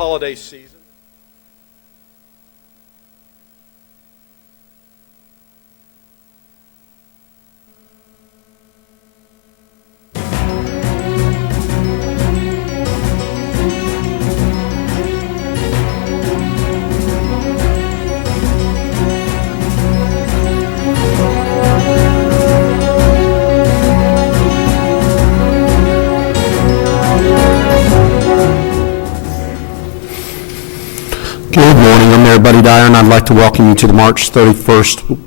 holiday season. Good morning. I'm Mayor Buddy Dyer, and I'd like to welcome you to the March 31st,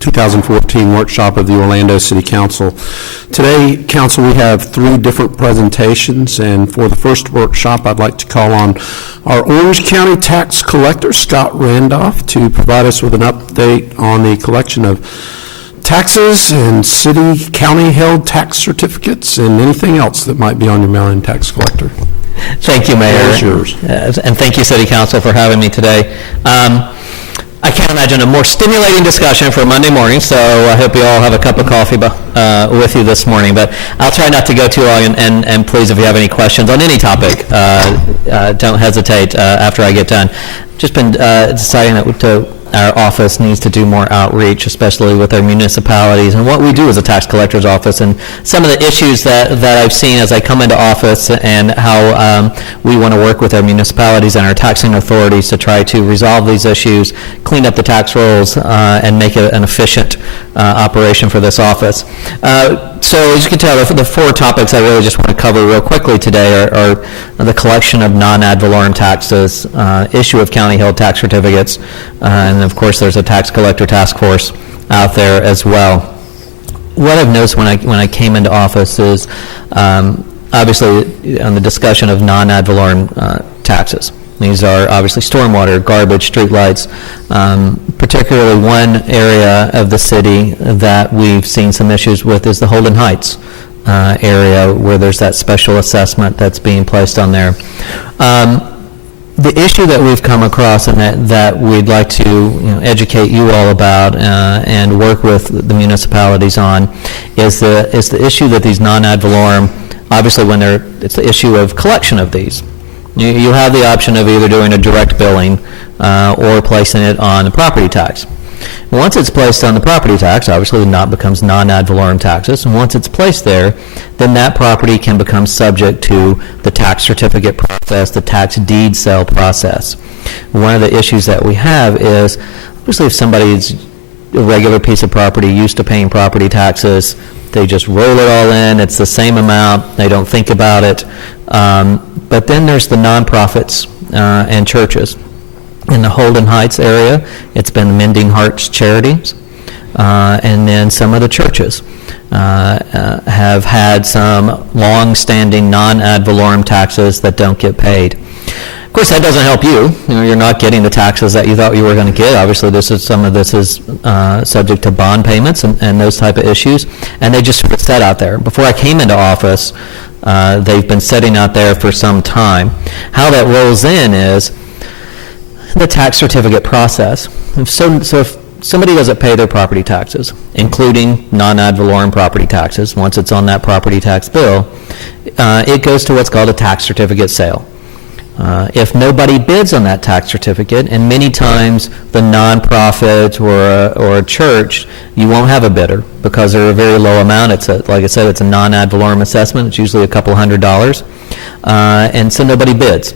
2014 workshop of the Orlando City Council. Today, Council, we have three different presentations, and for the first workshop, I'd like to call on our Orange County Tax Collector, Scott Randolph, to provide us with an update on the collection of taxes and city, county-held tax certificates and anything else that might be on your mail-in tax collector. Thank you, Mayor. It's yours. And thank you, City Council, for having me today. I can't imagine a more stimulating discussion for Monday morning, so I hope you all have a cup of coffee with you this morning. But I'll try not to go too long, and please, if you have any questions on any topic, don't hesitate after I get done. Just been deciding that our office needs to do more outreach, especially with our municipalities and what we do as a tax collector's office, and some of the issues that I've seen as I come into office, and how we want to work with our municipalities and our taxing authorities to try to resolve these issues, clean up the tax rolls, and make it an efficient operation for this office. So as you can tell, the four topics I really just want to cover real quickly today are the collection of non-ad valorem taxes, issue of county-held tax certificates, and of course there's a tax collector task force out there as well. What I've noticed when I came into office is obviously on the discussion of non-ad valorem taxes. These are obviously stormwater, garbage, streetlights, particularly one area of the city that we've seen some issues with is the Holden Heights area, where there's that special assessment that's being placed on there. The issue that we've come across and that we'd like to educate you all about and work with the municipalities on is the issue that these non-ad valorem, obviously it's the issue of collection of these. You have the option of either doing a direct billing or placing it on the property tax. Once it's placed on the property tax, obviously it becomes non-ad valorem taxes, and once it's placed there, then that property can become subject to the tax certificate process, the tax deed sale process. One of the issues that we have is, obviously if somebody's a regular piece of property used to paying property taxes, they just roll it all in, it's the same amount, they don't think about it. But then there's the nonprofits and churches. In the Holden Heights area, it's been Mending Hearts Charities, and then some of the churches have had some long-standing non-ad valorem taxes that don't get paid. Of course, that doesn't help you. You're not getting the taxes that you thought you were going to get. Obviously, some of this is subject to bond payments and those type of issues, and they just sort of sat out there. Before I came into office, they've been sitting out there for some time. How that rolls in is the tax certificate process. If somebody doesn't pay their property taxes, including non-ad valorem property taxes, once it's on that property tax bill, it goes to what's called a tax certificate sale. If nobody bids on that tax certificate, and many times the nonprofit or a church, you won't have a bidder because they're a very low amount. Like I said, it's a non-ad valorem assessment. It's usually a couple $100s, and so nobody bids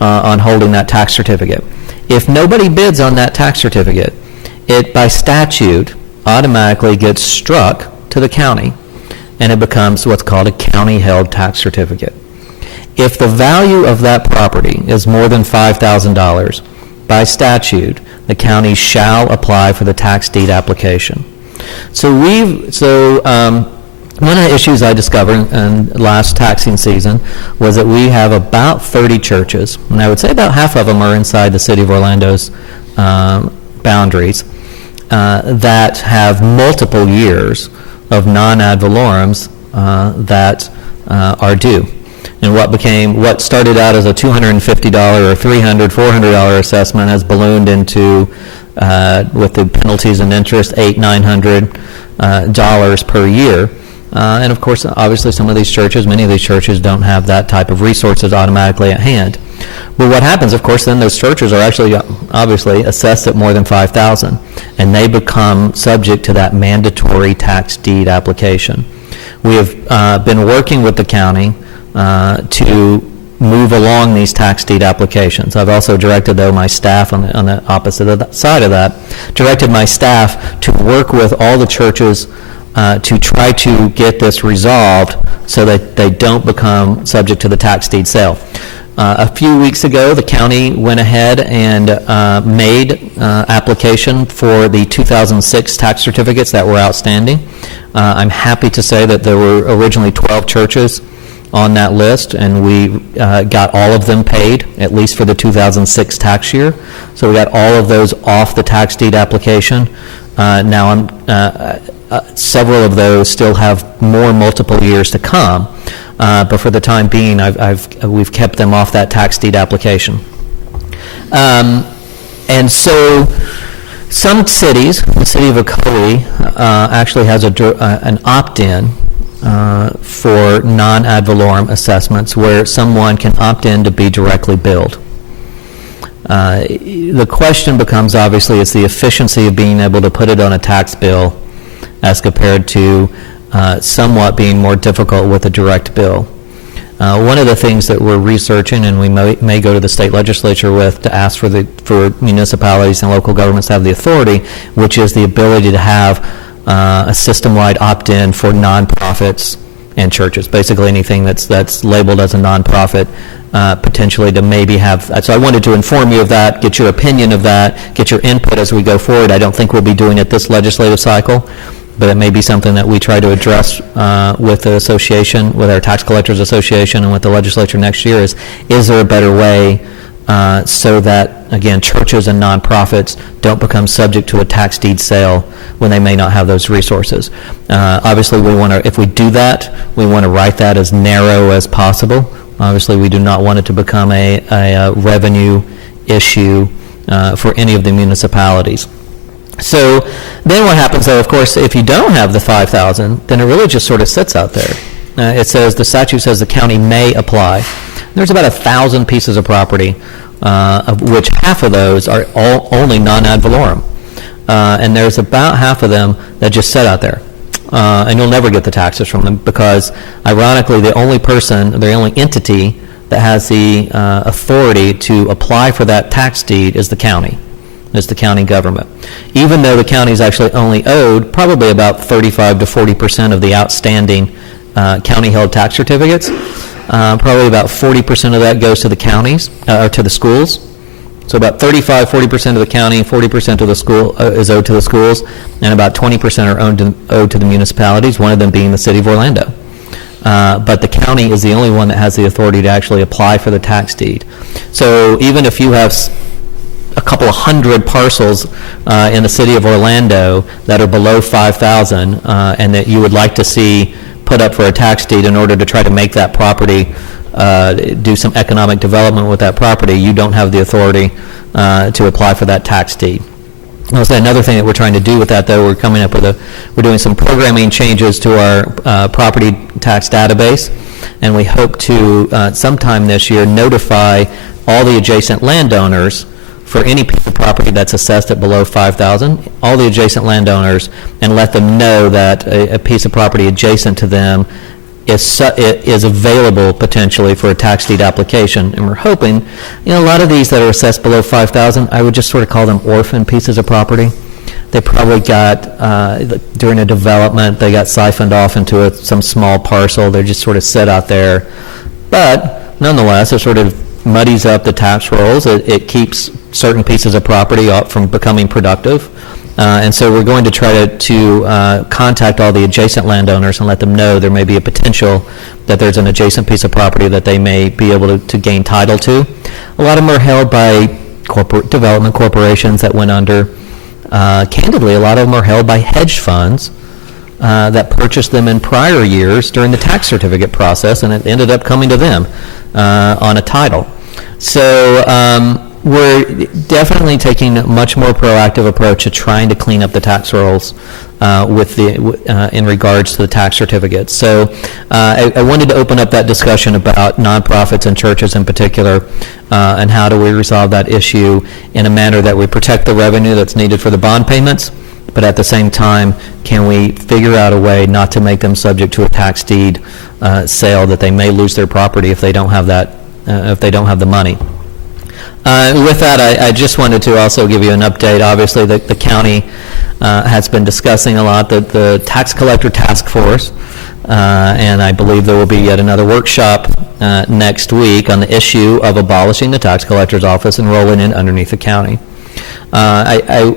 on holding that tax certificate. If nobody bids on that tax certificate, it by statute automatically gets struck to the county, and it becomes what's called a county-held tax certificate. If the value of that property is more than $5,000, by statute, the county shall apply for the tax deed application. One of the issues I discovered in last taxing season was that we have about 30 churches, and I would say about half of them are inside the city of Orlando's boundaries, that have multiple years of non-ad valorems that are due. And what started out as a $250 or $300, $400 assessment has ballooned into, with the penalties and interest, $800, $900 per year. And of course, obviously, some of these churches, many of these churches don't have that type of resources automatically at hand. But what happens, of course, then those churches are actually obviously assessed at more than $5,000, and they become subject to that mandatory tax deed application. We have been working with the county to move along these tax deed applications. I've also directed, though, my staff on the opposite side of that, directed my staff to work with all the churches to try to get this resolved so that they don't become subject to the tax deed sale. A few weeks ago, the county went ahead and made application for the 2006 tax certificates that were outstanding. I'm happy to say that there were originally 12 churches on that list, and we got all of them paid, at least for the 2006 tax year. So we got all of those off the tax deed application. Now, several of those still have more multiple years to come, but for the time being, we've kept them off that tax deed application. And so some cities, the city of Ocoee actually has an opt-in for non-ad valorem assessments where someone can opt in to be directly billed. The question becomes, obviously, it's the efficiency of being able to put it on a tax bill as compared to somewhat being more difficult with a direct bill. One of the things that we're researching, and we may go to the state legislature with to ask for municipalities and local governments to have the authority, which is the ability to have a system-wide opt-in for nonprofits and churches, basically anything that's labeled as a nonprofit, potentially to maybe have. So I wanted to inform you of that, get your opinion of that, get your input as we go forward. I don't think we'll be doing it this legislative cycle, but it may be something that we try to address with the association, with our Tax Collectors Association, and with the legislature next year. Is there a better way so that, again, churches and nonprofits don't become subject to a tax deed sale when they may not have those resources? Obviously, we want to, if we do that, we want to write that as narrow as possible. Obviously, we do not want it to become a revenue issue for any of the municipalities. So then what happens, though, of course, if you don't have the $5,000, then it really just sort of sits out there. It says, the statute says the county may apply. There's about 1,000 pieces of property, of which half of those are only non-ad valorem. And there's about half of them that just sit out there. And you'll never get the taxes from them because, ironically, the only entity that has the authority to apply for that tax deed is the county. Is the county government. Even though the county is actually only owed probably about 35 to 40% of the outstanding county-held tax certificates, probably about 40% of that goes to the counties, or to the schools. So about 40% of the county, 40% of the school is owed to the schools, and about 20% are owed to the municipalities, one of them being the city of Orlando. But the county is the only one that has the authority to actually apply for the tax deed. So even if you have a couple of hundred parcels in the city of Orlando that are below 5,000 and that you would like to see put up for a tax deed in order to try to make that property do some economic development with that property, you don't have the authority to apply for that tax deed. I'll say another thing that we're trying to do with that, though, we're doing some programming changes to our property tax database, and we hope to sometime this year notify all the adjacent landowners for any piece of property that's assessed at below 5,000, all the adjacent landowners, and let them know that a piece of property adjacent to them is available potentially for a tax deed application. And we're hoping, a lot of these that are assessed below 5,000, I would just sort of call them orphan pieces of property. They probably got, during a development, they got siphoned off into some small parcel. They're just sort of set out there. But nonetheless, it sort of muddies up the tax rolls. It keeps certain pieces of property from becoming productive. And so we're going to try to contact all the adjacent landowners and let them know there may be a potential that there's an adjacent piece of property that they may be able to gain title to. A lot of them are held by corporate development corporations that went under. Candidly, a lot of them are held by hedge funds that purchased them in prior years during the tax certificate process, and it ended up coming to them on a title. So We're definitely taking a much more proactive approach to trying to clean up the tax rolls in regards to the tax certificates. So I wanted to open up that discussion about nonprofits and churches in particular, and how do we resolve that issue in a manner that we protect the revenue that's needed for the bond payments, but at the same time, can we figure out a way not to make them subject to a tax deed sale, that they may lose their property if they don't have that, if they don't have the money. With that, I just wanted to also give you an update. Obviously, the county has been discussing a lot the tax collector task force, and I believe there will be yet another workshop next week on the issue of abolishing the tax collector's office and rolling it underneath the county. I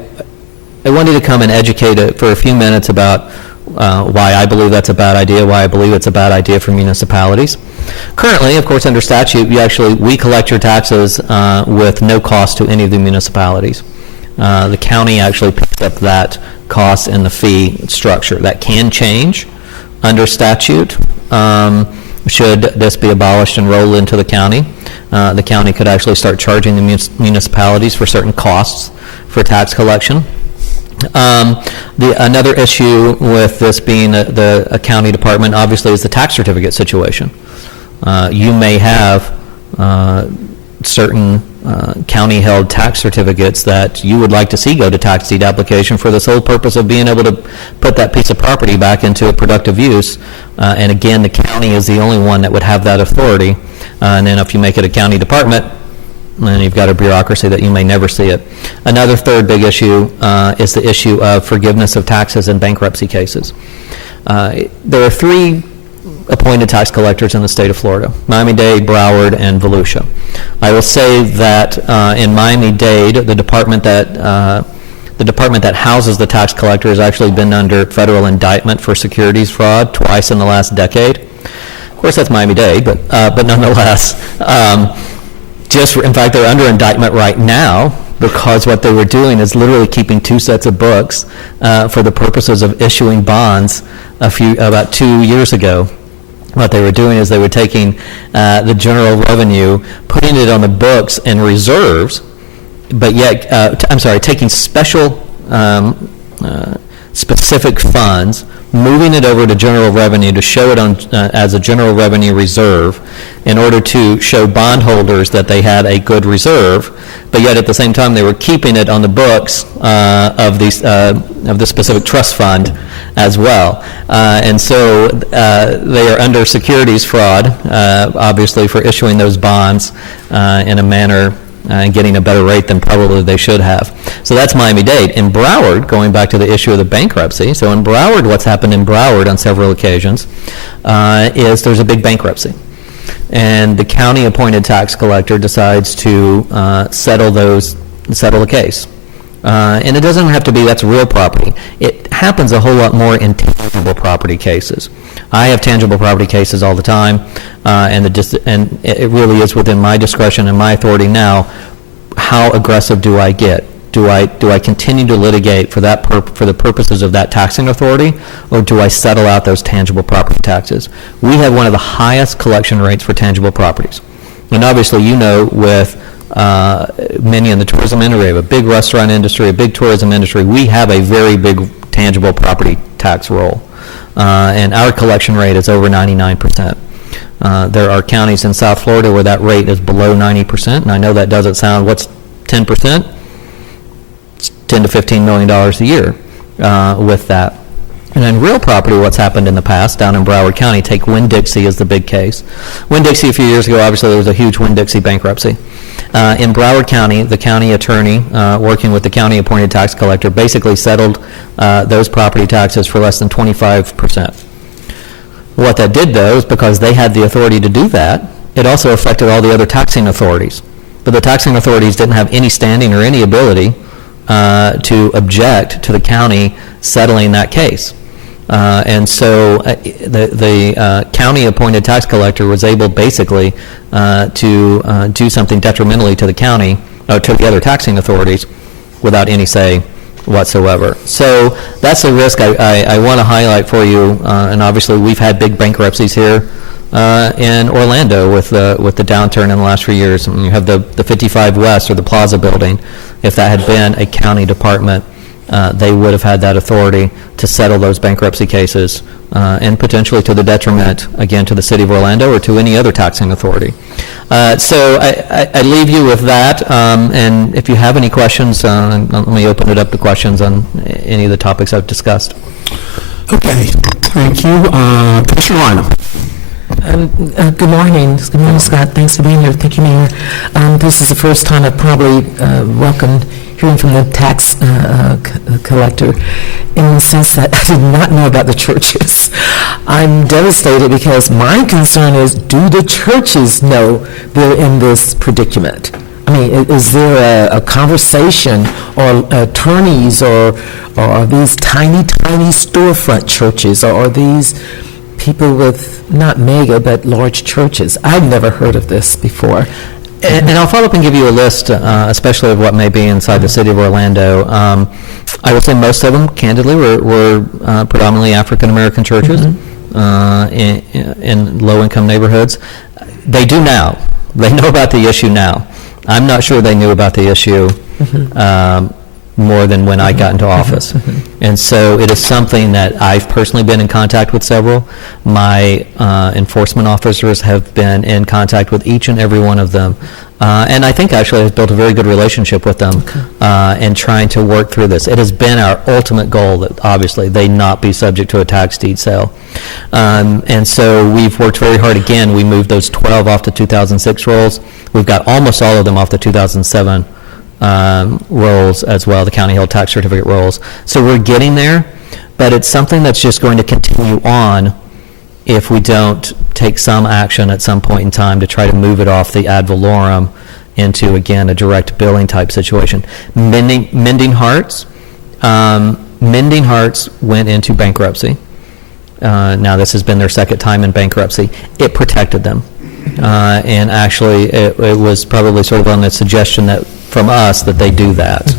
wanted to come and educate it for a few minutes about why I believe that's a bad idea, why I believe it's a bad idea for municipalities. Currently, of course, under statute, we collect your taxes with no cost to any of the municipalities. The county actually picks up that cost in the fee structure. That can change under statute. Should this be abolished and rolled into the county could actually start charging the municipalities for certain costs for tax collection. Another issue with this being a county department, obviously, is the tax certificate situation. You may have certain county-held tax certificates that you would like to see go to tax deed application for the sole purpose of being able to put that piece of property back into a productive use. And again, the county is the only one that would have that authority. And then if you make it a county department, then you've got a bureaucracy that you may never see it. Another third big issue is the issue of forgiveness of taxes in bankruptcy cases. There are 3 appointed tax collectors in the state of Florida: Miami-Dade, Broward, and Volusia. I will say that in Miami-Dade, the department that houses the tax collector has actually been under federal indictment for securities fraud twice in the last decade. Of course, that's Miami-Dade, but nonetheless. In fact, they're under indictment right now because what they were doing is literally keeping 2 sets of books for the purposes of issuing bonds about 2 years ago. What they were doing is they were taking the general revenue, putting it on the books in reserves, but yet, taking specific funds, moving it over to general revenue to show it on as a general revenue reserve in order to show bondholders that they had a good reserve, but yet at the same time they were keeping it on the books of the specific trust fund as well. And so they are under securities fraud, obviously, for issuing those bonds in a manner and getting a better rate than probably they should have. So that's Miami-Dade. In Broward, going back to the issue of the bankruptcy, so in Broward, what's happened in Broward on several occasions is there's a big bankruptcy. And the county-appointed tax collector decides to settle the case. And it doesn't have to be that's real property. It happens a whole lot more in tangible property cases. I have tangible property cases all the time, and it really is within my discretion and my authority now. How aggressive do I get? Do I continue to litigate for the purposes of that taxing authority, or do I settle out those tangible property taxes? We have one of the highest collection rates for tangible properties, and obviously, with many in the tourism industry, we have a big restaurant industry, a big tourism industry. We have a very big tangible property tax roll, and our collection rate is over 99%. There are counties in South Florida where that rate is below 90%, and I know that doesn't sound, what's 10%? It's $10 to $15 million a year with that. And in real property, what's happened in the past down in Broward County, take Winn-Dixie as the big case. Winn-Dixie a few years ago, obviously there was a huge Winn-Dixie bankruptcy. In Broward County, the county attorney, working with the county-appointed tax collector, basically settled those property taxes for less than 25%. What that did, though, is because they had the authority to do that, it also affected all the other taxing authorities. But the taxing authorities didn't have any standing or any ability to object to the county settling that case. And so the county-appointed tax collector was able basically to do something detrimentally to the county, or to the other taxing authorities, without any say whatsoever. So that's a risk I want to highlight for you, and obviously we've had big bankruptcies here in Orlando with the downturn in the last few years. And you have the 55 West, or the Plaza building. If that had been a county department, they would have had that authority to settle those bankruptcy cases, and potentially to the detriment, again, to the city of Orlando or to any other taxing authority. So I leave you with that, and if you have any questions, let me open it up to questions on any of the topics I've discussed. Okay, thank you. Commissioner Ryan. Good morning. Good morning, Scott. Thanks for being here. Thank you, Mayor. This is the first time I've probably welcomed hearing from the tax collector, in the sense that I did not know about the churches. I'm devastated because my concern is, do the churches know they're in this predicament? I mean, is there a conversation, or attorneys, or are these tiny storefront churches, or are these people with not mega but large churches? I've never heard of this before. And I'll follow up and give you a list, especially of what may be inside the city of Orlando. I would say most of them, candidly, were predominantly African-American churches in low-income neighborhoods. They do now. They know about the issue now. I'm not sure they knew about the issue more than when I got into office. And so it is something that I've personally been in contact with several. My enforcement officers have been in contact with each and every one of them. And I think actually I've built a very good relationship with them in trying to work through this. It has been our ultimate goal that obviously they not be subject to a tax deed sale. And so we've worked very hard. Again, we moved those 12 off the 2006 rolls. We've got almost all of them off the 2007 rolls as well, the county held tax certificate rolls. So we're getting there, but it's something that's just going to continue on if we don't take some action at some point in time to try to move it off the ad valorem into, again, a direct billing type situation. Mending Hearts went into bankruptcy. Now this has been their second time in bankruptcy. It protected them. And actually, it was probably sort of on the suggestion that from us that they do that,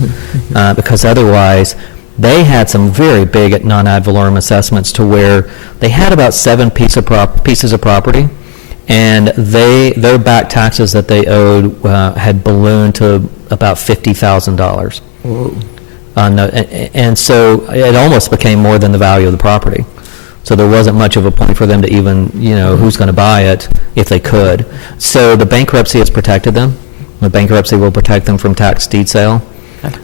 because otherwise they had some very big non-ad valorem assessments to where they had about 7 pieces of property, and their back taxes that they owed had ballooned to about $50,000. And so it almost became more than the value of the property. So there wasn't much of a point for them to even, who's going to buy it if they could. So the bankruptcy has protected them. The bankruptcy will protect them from tax deed sale.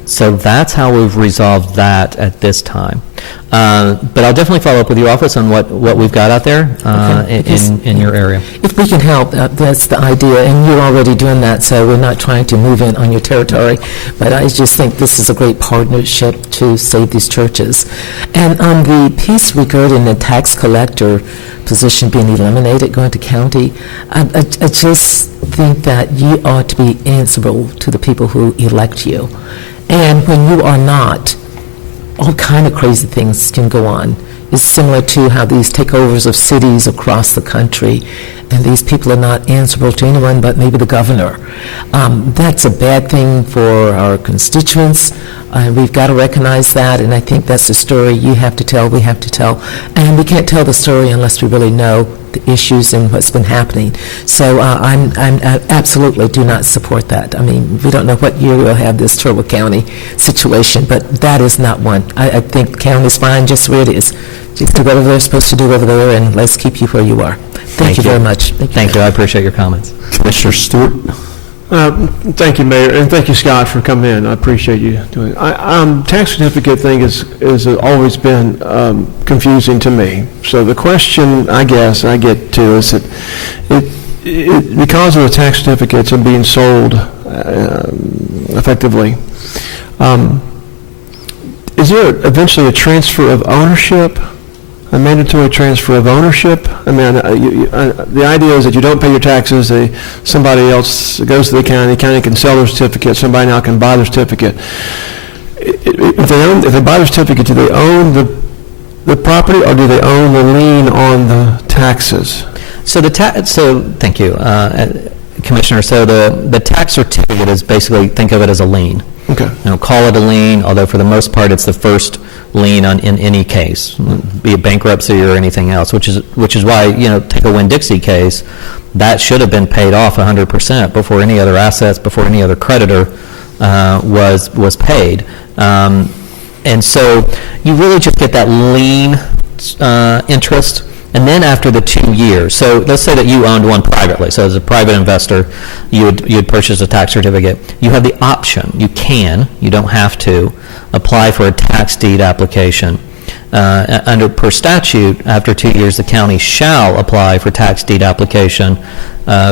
So that's how we've resolved that at this time. But I'll definitely follow up with your office on what we've got out there in your area. If we can help, that's the idea, and you're already doing that, so we're not trying to move in on your territory. But I just think this is a great partnership to save these churches. And on the piece regarding the tax collector position being eliminated, going to county, I just think that you ought to be answerable to the people who elect you. And when you are not, all kind of crazy things can go on. It's similar to how these takeovers of cities across the country, and these people are not answerable to anyone but maybe the governor. That's a bad thing for our constituents. We've got to recognize that, and I think that's the story you have to tell, we have to tell. And we can't tell the story unless we really know the issues and what's been happening. So I absolutely do not support that. I mean, we don't know what year we'll have this Turtle County situation, but that is not one. I think county's fine just where it is. Just do whatever they're supposed to do over there, and let's keep you where you are. Thank you very much. Thank you. I appreciate your comments. Commissioner Stewart. Thank you, Mayor, and thank you, Scott, for coming in. I appreciate you doing it. Tax certificate thing has always been confusing to me. So the question I guess I get to is that because of the tax certificates and being sold effectively, is there eventually a transfer of ownership? A mandatory transfer of ownership? I mean, the idea is that you don't pay your taxes, somebody else goes to the county can sell their certificate, somebody now can buy their certificate. If they buy their certificate, do they own the property, or do they own the lien on the taxes? So thank you, Commissioner. So the tax certificate is basically, think of it as a lien. Okay. Call it a lien, although for the most part, it's the first lien in any case, be it bankruptcy or anything else, which is why, take a Winn-Dixie case, that should have been paid off 100% before any other assets, before any other creditor was paid. And so you really just get that lien interest. And then after the 2 years, so let's say that you owned one privately. So as a private investor, you'd purchase a tax certificate. You have the option, you don't have to, apply for a tax deed application. Per statute, after 2 years, the county shall apply for tax deed application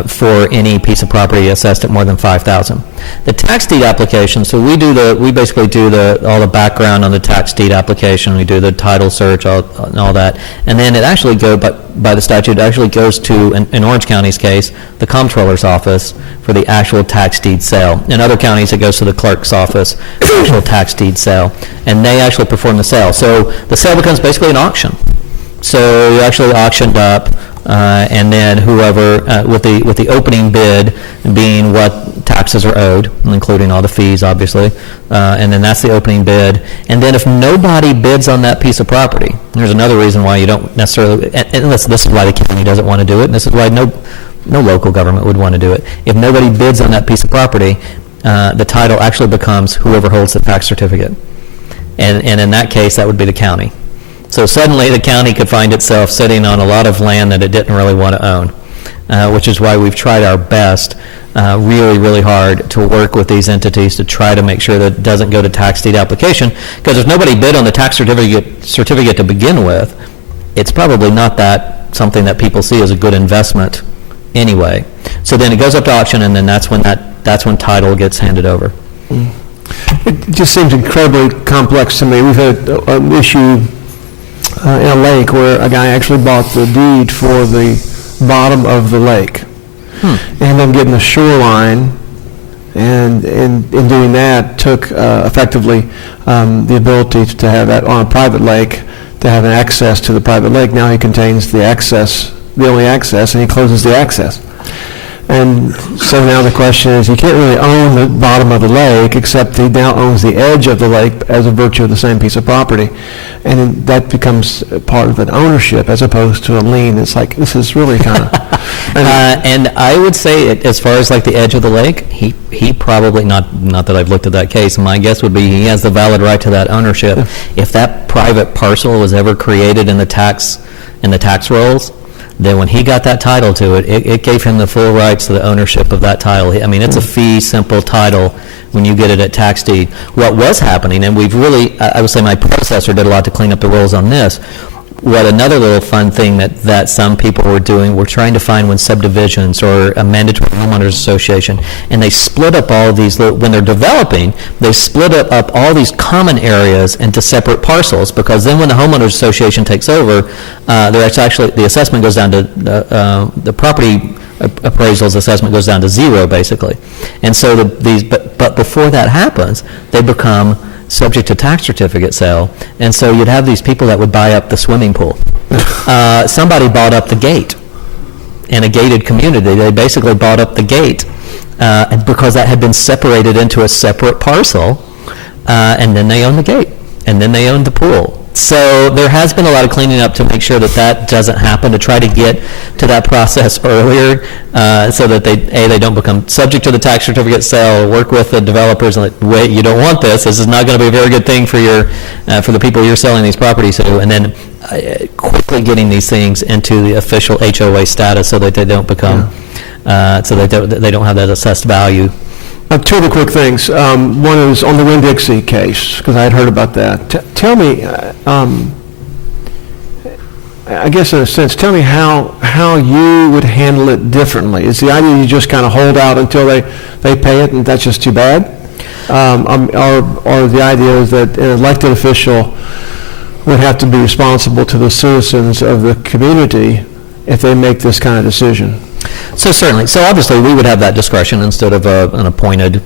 for any piece of property assessed at more than $5,000. The tax deed application, so we basically do all the background on the tax deed application. We do the title search, all that, and then it actually by the statute, it actually goes to, in Orange County's case, the comptroller's office for the actual tax deed sale. In other counties, it goes to the clerk's office for the actual tax deed sale, and they actually perform the sale. So the sale becomes basically an auction. So you actually auctioned up, and then whoever, with the opening bid being what taxes are owed, including all the fees, obviously, and then that's the opening bid. And then if nobody bids on that piece of property, there's another reason why you don't necessarily, and this is why the county doesn't want to do it, and this is why no local government would want to do it. If nobody bids on that piece of property, the title actually becomes whoever holds the tax certificate. And in that case, that would be the county. So suddenly the county could find itself sitting on a lot of land that it didn't really want to own, which is why we've tried our best, really, really hard to work with these entities to try to make sure that it doesn't go to tax deed application, because if nobody bid on the tax certificate to begin with, it's probably not something that people see as a good investment anyway. So then it goes up to auction, and then that's when title gets handed over. It just seems incredibly complex to me. We've had an issue in a lake where a guy actually bought the deed for the bottom of the lake. And then getting the shoreline, and in doing that, took effectively the ability to have that on a private lake, to have an access to the private lake. Now he contains the only access, and he closes the access. And so now the question is, he can't really own the bottom of the lake, except he now owns the edge of the lake as a virtue of the same piece of property. And then that becomes part of an ownership as opposed to a lien. It's like, this is really kind of... And I would say, as far as like the edge of the lake, he probably, not that I've looked at that case, my guess would be he has the valid right to that ownership. If that private parcel was ever created in the tax rolls, then when he got that title to it, it gave him the full rights to the ownership of that title. I mean, it's a fee simple title when you get it at tax deed. What was happening, and we've really, I would say my predecessor did a lot to clean up the rules on this, what another little fun thing that some people were doing, were trying to find when subdivisions or a mandatory homeowners association, and they split up all of these, when they're developing, they split up all these common areas into separate parcels, because then when the homeowners association takes over, the assessment goes down to, the property appraisal's assessment goes down to zero, basically. And so but before that happens, they become subject to tax certificate sale, and so you'd have these people that would buy up the swimming pool. Somebody bought up the gate in a gated community. They basically bought up the gate because that had been separated into a separate parcel, and then they owned the gate, and then they owned the pool. So there has been a lot of cleaning up to make sure that doesn't happen, to try to get to that process earlier, so that they don't become subject to the tax certificate sale, work with the developers and like, wait, you don't want this. This is not going to be a very good thing for for the people you're selling these properties to, and then quickly getting these things into the official HOA status so that they don't become, so that they don't have that assessed value. Two other quick things. One is on the Winn-Dixie case, because I had heard about that. Tell me, I guess in a sense, tell me how you would handle it differently. Is the idea you just kind of hold out until they pay it and that's just too bad? Or the idea is that an elected official would have to be responsible to the citizens of the community if they make this kind of decision? So certainly. So obviously, we would have that discretion instead of an appointed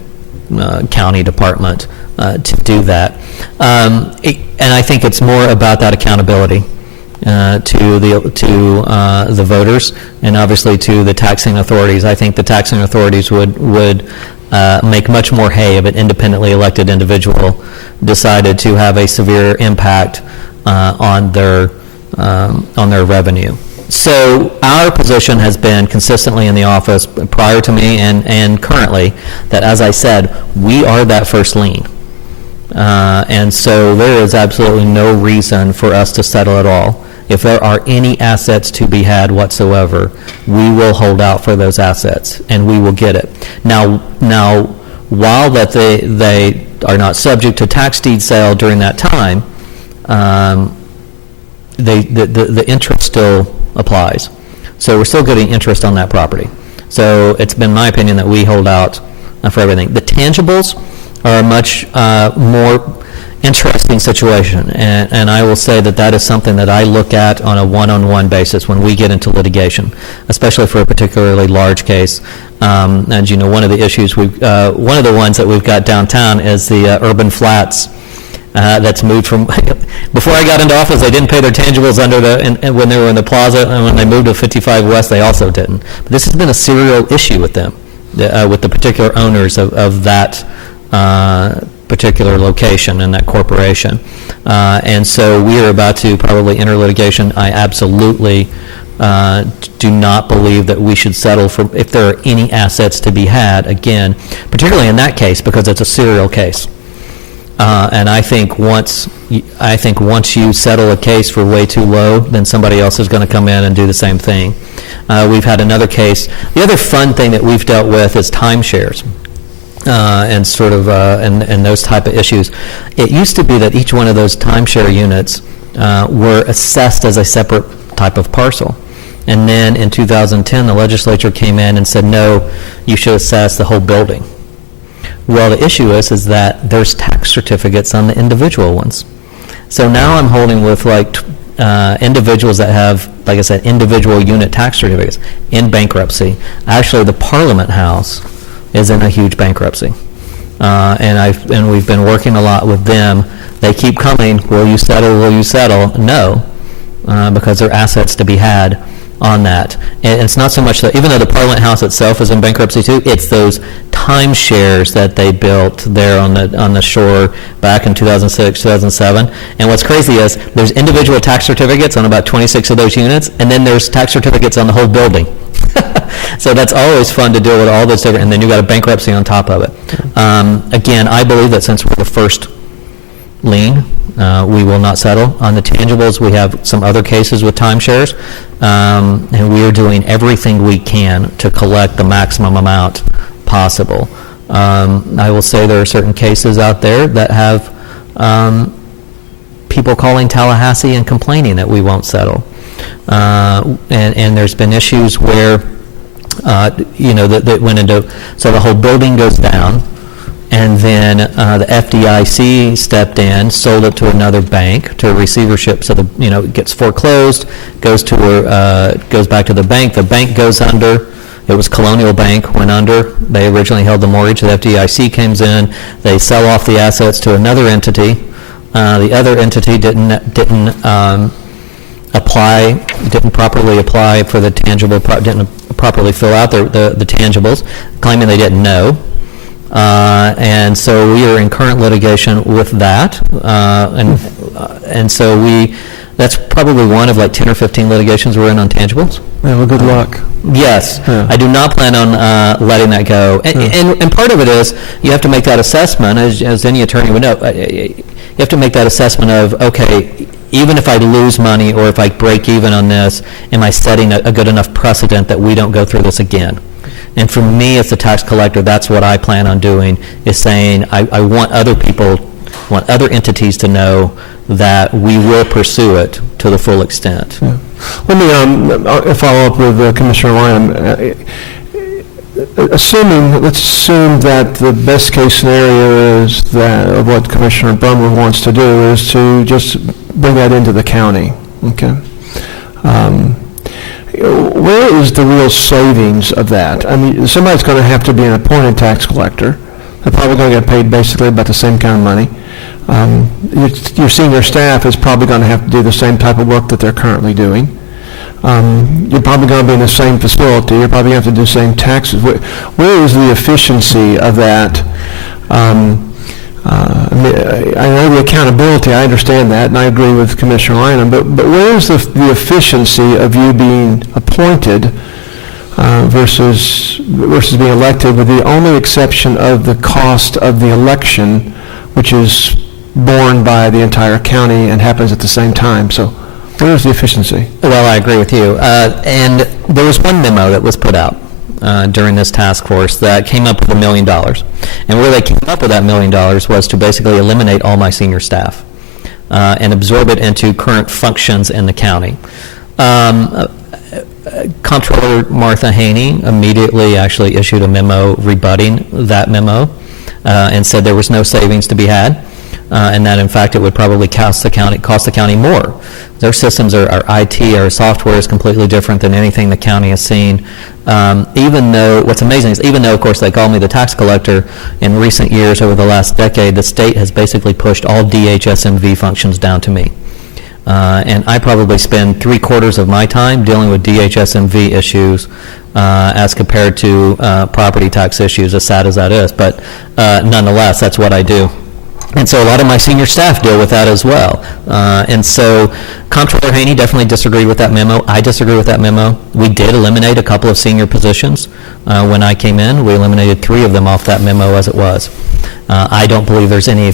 county department to do that. And I think it's more about that accountability to the voters, and obviously to the taxing authorities. I think the taxing authorities would make much more hay if an independently elected individual decided to have a severe impact on their revenue. So our position has been consistently in the office prior to me and currently that, as I said, we are that first lien. And so there is absolutely no reason for us to settle at all. If there are any assets to be had whatsoever, we will hold out for those assets and we will get it. Now, while that they are not subject to tax deed sale during that time, the interest still applies. So we're still getting interest on that property. So it's been my opinion that we hold out for everything. The tangibles are a much more interesting situation, and I will say that is something that I look at on a one-on-one basis when we get into litigation, especially for a particularly large case. And you know, one of the issues one of the ones that we've got downtown is the Urban Flats. That's moved from, before I got into office, they didn't pay their tangibles when they were in the plaza, and when they moved to 55 West, they also didn't. But this has been a serial issue with them, with the particular owners of that particular location and that corporation. And so we are about to probably enter litigation. I absolutely do not believe that we should settle for if there are any assets to be had, again, particularly in that case, because it's a serial case. And I think once you settle a case for way too low, then somebody else is going to come in and do the same thing. We've had another case. The other fun thing that we've dealt with is timeshares. And sort of and those type of issues. It used to be that each one of those timeshare units were assessed as a separate type of parcel. And then in 2010, the legislature came in and said, no, you should assess the whole building. Well, the issue is that there's tax certificates on the individual ones. So now I'm holding with individuals that have, like I said, individual unit tax certificates in bankruptcy. Actually, the Parliament House is in a huge bankruptcy. And we've been working a lot with them. They keep coming, will you settle, will you settle? No, because there are assets to be had on that. And it's not so much that, even though the Parliament House itself is in bankruptcy too, it's those timeshares that they built there on the shore back in 2006, 2007. And what's crazy is there's individual tax certificates on about 26 of those units, and then there's tax certificates on the whole building. So that's always fun to deal with all those different, and then you've got a bankruptcy on top of it. Again, I believe that since we're the first lien, we will not settle. On the tangibles, we have some other cases with timeshares, and we are doing everything we can to collect the maximum amount possible. I will say there are certain cases out there that have people calling Tallahassee and complaining that we won't settle. And there's been issues where, that went into, so the whole building goes down, and then the FDIC stepped in, sold it to another bank, to a receivership, so it gets foreclosed, goes back to the bank goes under. It was Colonial Bank, went under. They originally held the mortgage. The FDIC comes in. They sell off the assets to another entity. The other entity didn't properly apply for the tangible, didn't properly fill out the tangibles, claiming they didn't know. And so we are in current litigation with that. And so that's probably one of like 10 or 15 litigations we're in on tangibles. Well, good luck. Yes, Yeah. I do not plan on letting that go. And part of it is you have to make that assessment, as any attorney would know. You have to make that assessment of, okay, even if I lose money or if I break even on this, am I setting a good enough precedent that we don't go through this again? And for me, as a tax collector, that's what I plan on doing, is saying I want other entities to know that we will pursue it to the full extent. Yeah. Let me follow up with Commissioner Lyon. Let's assume that the best case scenario is that of what Commissioner Brummer wants to do is to just bring that into the county. Okay. Where is the real savings of that? I mean, somebody's going to have to be an appointed tax collector. They're probably going to get paid basically about the same kind of money. Your senior staff is probably going to have to do the same type of work that they're currently doing. You're probably going to be in the same facility. You're probably going to have to do the same taxes. Where is the efficiency of that? I know the accountability, I understand that, and I agree with Commissioner Lynham, but where is the efficiency of you being appointed versus being elected, with the only exception of the cost of the election, which is borne by the entire county and happens at the same time? So where is the efficiency? Well, I agree with you. And there was one memo that was put out during this task force that came up with $1 million. And where they came up with that $1 million was to basically eliminate all my senior staff and absorb it into current functions in the county. Comptroller Martha Haney immediately actually issued a memo rebutting that memo and said there was no savings to be had. And that in fact it would probably cost the county more. Their systems, our IT, our software is completely different than anything the county has seen. Even though, what's amazing is even though, of course, they call me the tax collector, in recent years, over the last decade, the state has basically pushed all DHS-MV functions down to me. And I probably spend 3/4 of my time dealing with DHS-MV issues as compared to property tax issues, as sad as that is. But nonetheless, that's what I do. And so a lot of my senior staff deal with that as well. And so Comptroller Haney definitely disagreed with that memo. I disagree with that memo. We did eliminate a couple of senior positions when I came in. We eliminated 3 of them off that memo as it was. I don't believe there's any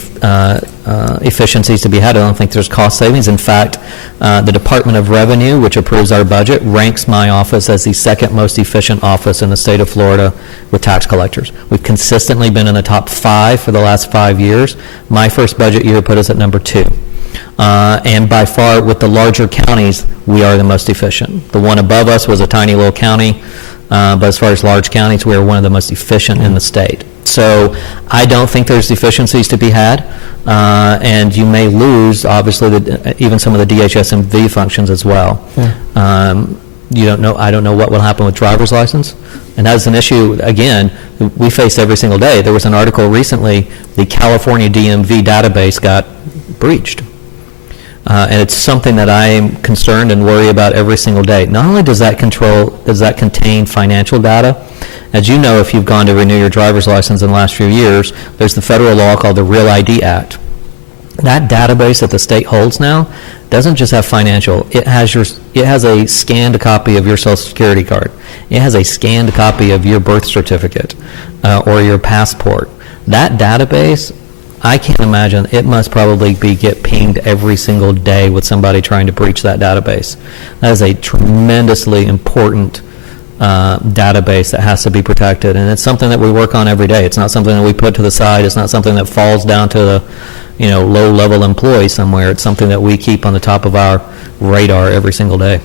efficiencies to be had. I don't think there's cost savings. In fact, the Department of Revenue, which approves our budget, ranks my office as the second most efficient office in the state of Florida with tax collectors. We've consistently been in the top 5 for the last 5 years. My first budget year put us at number 2. And by far, with the larger counties, we are the most efficient. The one above us was a tiny little county, but as far as large counties, we are one of the most efficient in the state. So I don't think there's efficiencies to be had, and you may lose, obviously, even some of the DHS-MV functions as well. Yeah. You don't know. I don't know what will happen with driver's license, and that's an issue, again, we face every single day. There was an article recently, the California DMV database got breached. And it's something that I am concerned and worry about every single day. Not only does that contain financial data, as you know, if you've gone to renew your driver's license in the last few years, there's the federal law called the Real ID Act. That database that the state holds now doesn't just have financial. It has a scanned copy of your Social Security card. It has a scanned copy of your birth certificate or your passport. That database, I can't imagine, it must probably get pinged every single day with somebody trying to breach that database. That is a tremendously important database that has to be protected, and it's something that we work on every day. It's not something that we put to the side. It's not something that falls down to the low-level employee somewhere. It's something that we keep on the top of our radar every single day.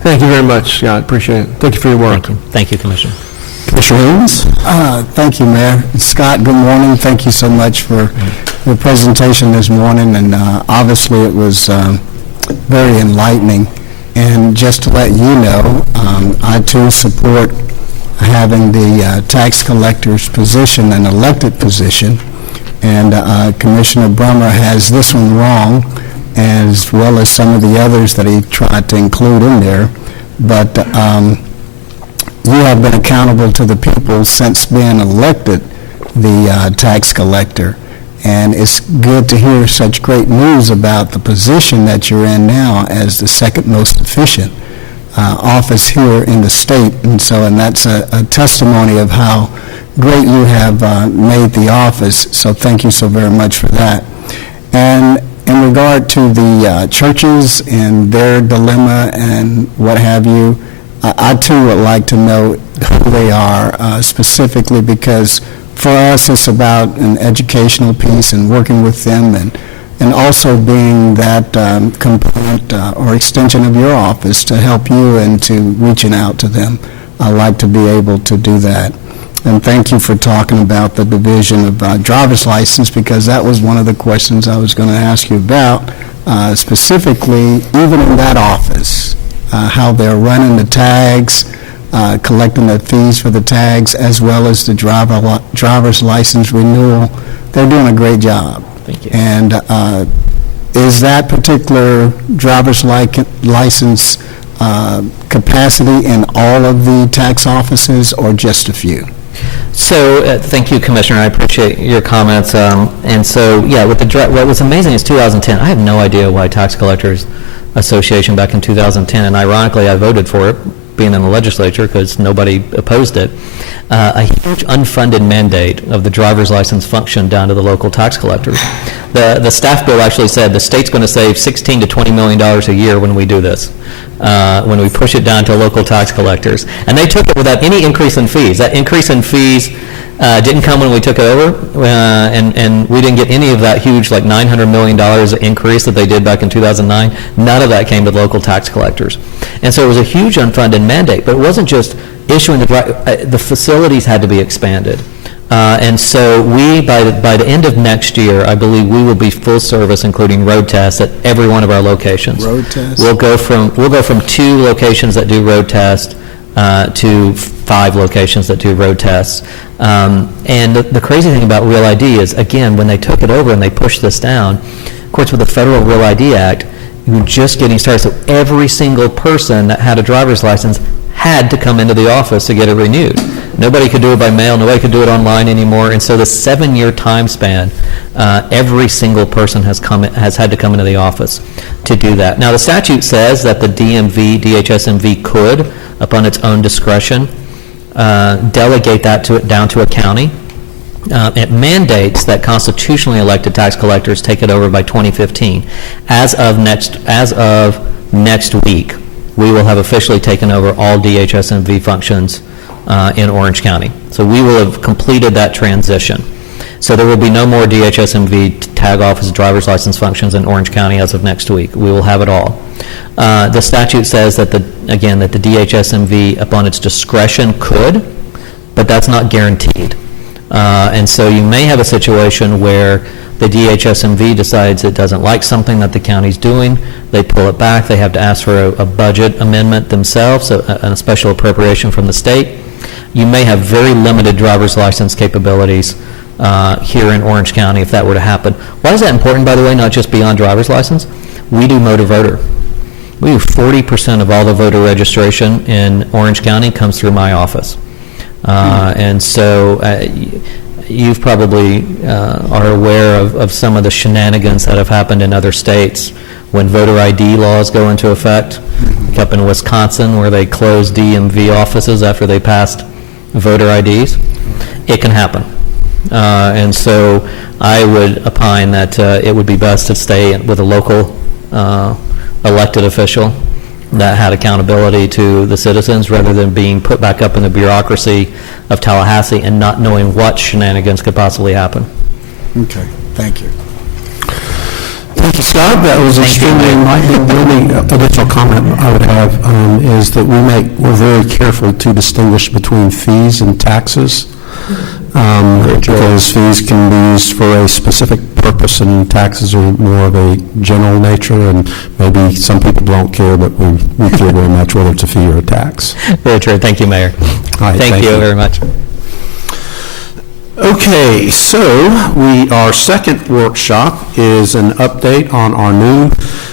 Thank you very much, Scott. Appreciate it. Thank you for your work. Thank you, Commissioner. Commissioner Haynes? Thank you, Mayor. Scott, good morning. Thank you so much for your presentation this morning, and obviously it was very enlightening. And just to let you know, I too support having the tax collector's position an elected position, and Commissioner Brummer has this one wrong, as well as some of the others that he tried to include in there. But you have been accountable to the people since being elected the tax collector, and it's good to hear such great news about the position that you're in now as the second most efficient office here in the state. And that's a testimony of how great you have made the office, so thank you so very much for that. And in regard to the churches and their dilemma and what have you, I too would like to know who they are specifically, because for us it's about an educational piece and working with them, and also being that component or extension of your office to help you and to reaching out to them. I like to be able to do that. And thank you for talking about the division of driver's license, because that was one of the questions I was going to ask you about, specifically even in that office. How they're running the tags, collecting the fees for the tags, as well as the driver's license renewal. They're doing a great job. Thank you. And is that particular driver's license capacity in all of the tax offices or just a few? So, thank you, Commissioner. I appreciate your comments. And so, yeah, with what was amazing is 2010. I have no idea why Tax Collectors Association back in 2010, and ironically, I voted for it, being in the legislature, because nobody opposed it. A huge unfunded mandate of the driver's license function down to the local tax collectors. The staff bill actually said the state's going to save $16 to $20 million a year when we do this, when we push it down to local tax collectors. And they took it without any increase in fees. That increase in fees didn't come when we took it over, and we didn't get any of that huge, like $900 million increase that they did back in 2009. None of that came to local tax collectors. And so it was a huge unfunded mandate, but it wasn't just issuing the facilities had to be expanded. And so we, by the end of next year, I believe we will be full service, including road tests at every one of our locations. Road tests? We'll go from 2 locations that do road tests to 5 locations that do road tests. And the crazy thing about Real ID is, again, when they took it over and they pushed this down, of course, with the Federal Real ID Act, you were just getting started. So every single person that had a driver's license had to come into the office to get it renewed. Nobody could do it by mail. Nobody could do it online anymore. And so the 7-year time span, every single person has had to come into the office to do that. Now, the statute says that the DHSMV could, upon its own discretion, delegate that down to a county. It mandates that constitutionally elected tax collectors take it over by 2015. As of next week, we will have officially taken over all DHSMV functions in Orange County. So we will have completed that transition. So there will be no more DHSMV tag office driver's license functions in Orange County as of next week. We will have it all. The statute says that the DHSMV, upon its discretion, could, but that's not guaranteed. And so you may have a situation where the DHSMV decides it doesn't like something that the county's doing, they pull it back, they have to ask for a budget amendment themselves, a special appropriation from the state. You may have very limited driver's license capabilities here in Orange County if that were to happen. Why is that important, by the way, not just beyond driver's license? We do motor voter. We do 40% of all the voter registration in Orange County comes through my office. And so you've probably are aware of some of the shenanigans that have happened in other states when voter ID laws go into effect. Like up in Wisconsin, where they closed DMV offices after they passed voter IDs. It can happen. And so I would opine that it would be best to stay with a local elected official that had accountability to the citizens rather than being put back up in the bureaucracy of Tallahassee and not knowing what shenanigans could possibly happen. Okay, thank you. Thank you, Scott. That was extremely enlightening. The only additional comment I would have is that we're very careful to distinguish between fees and taxes, because fees can be used for a specific purpose and taxes are more of a general nature, and maybe some people don't care, but we care very much whether it's a fee or a tax. Very true. Thank you, Mayor. All right, Thank you very much. Okay, so our second workshop is an update on our new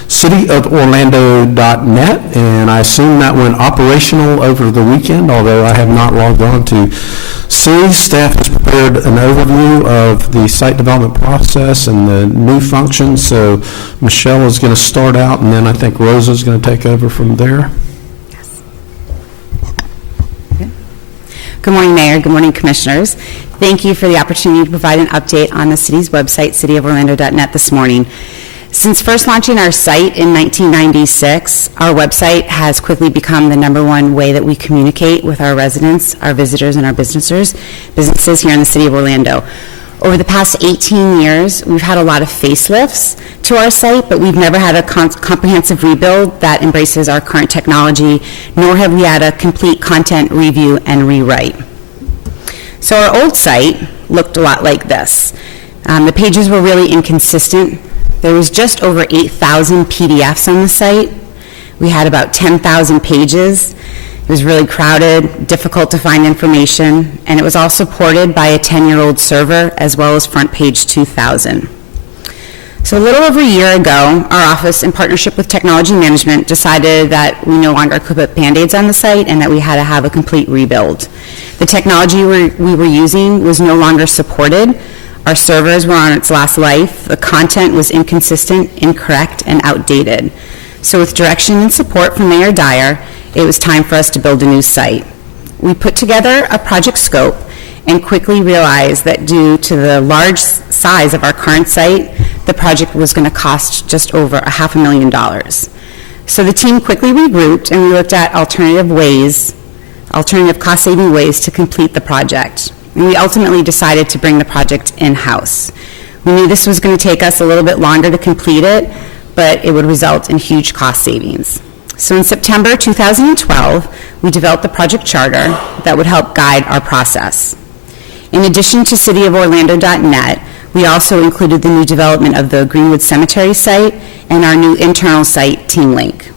cityoforlando.net, and I assume that went operational over the weekend, although I have not logged on to see. Staff has prepared an overview of the site development process and the new functions, so Michelle is going to start out, and then I think Rosa is going to take over from there. Good morning, Mayor. Good morning, Commissioners. Thank you for the opportunity to provide an update on the city's website, cityoforlando.net, this morning. Since first launching our site in 1996, our website has quickly become the #1 way that we communicate with our residents, our visitors, and our businesses here in the city of Orlando. Over the past 18 years, we've had a lot of facelifts to our site, but we've never had a comprehensive rebuild that embraces our current technology, nor have we had a complete content review and rewrite. So our old site looked a lot like this. The pages were really inconsistent. There was just over 8,000 PDFs on the site. We had about 10,000 pages. It was really crowded, difficult to find information, and it was all supported by a 10-year-old server as well as front page 2000. So a little over a year ago, our office, in partnership with Technology Management, decided that we no longer could put Band-Aids on the site and that we had to have a complete rebuild. The technology we were using was no longer supported. Our servers were on its last life. The content was inconsistent, incorrect, and outdated. So with direction and support from Mayor Dyer, it was time for us to build a new site. We put together a project scope and quickly realized that due to the large size of our current site, the project was going to cost just over $500,000. So the team quickly regrouped and we looked at alternative cost-saving ways to complete the project. And we ultimately decided to bring the project in-house. We knew this was going to take us a little bit longer to complete it, but it would result in huge cost savings. So in September 2012, we developed the project charter that would help guide our process. In addition to cityoforlando.net, we also included the new development of the Greenwood Cemetery site and our new internal site, TeamLink.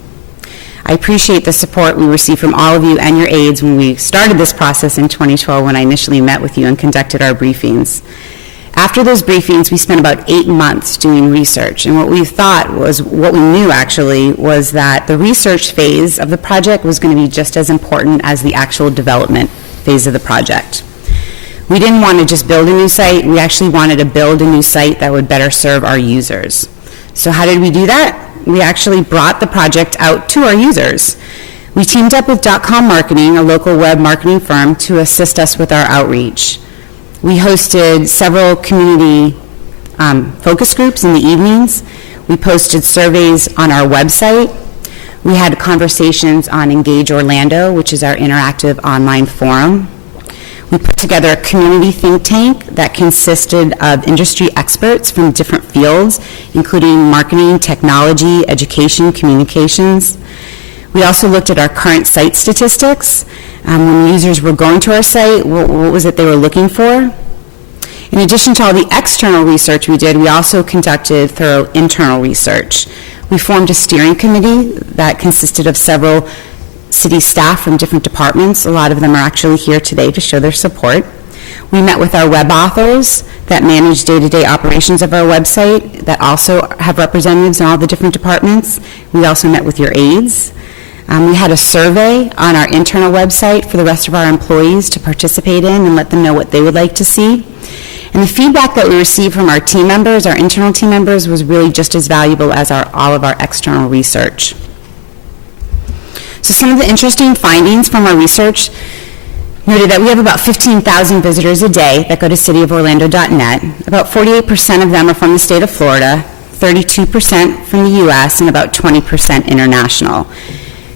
I appreciate the support we received from all of you and your aides when we started this process in 2012 when I initially met with you and conducted our briefings. After those briefings, we spent about 8 months doing research, and what we knew actually, was that the research phase of the project was going to be just as important as the actual development phase of the project. We didn't want to just build a new site, we actually wanted to build a new site that would better serve our users. So how did we do that? We actually brought the project out to our users. We teamed up with .com Marketing, a local web marketing firm, to assist us with our outreach. We hosted several community focus groups in the evenings. We posted surveys on our website. We had conversations on Engage Orlando, which is our interactive online forum. We put together a community think tank that consisted of industry experts from different fields, including marketing, technology, education, communications. We also looked at our current site statistics. When users were going to our site, what was it they were looking for? In addition to all the external research we did, we also conducted thorough internal research. We formed a steering committee that consisted of several city staff from different departments. A lot of them are actually here today to show their support. We met with our web authors that manage day-to-day operations of our website that also have representatives in all the different departments. We also met with your aides. We had a survey on our internal website for the rest of our employees to participate in and let them know what they would like to see. And the feedback that we received from our team members, our internal team members, was really just as valuable as all of our external research. So some of the interesting findings from our research noted that we have about 15,000 visitors a day that go to cityoforlando.net. About 48% of them are from the state of Florida, 32% from the U.S., and about 20% international.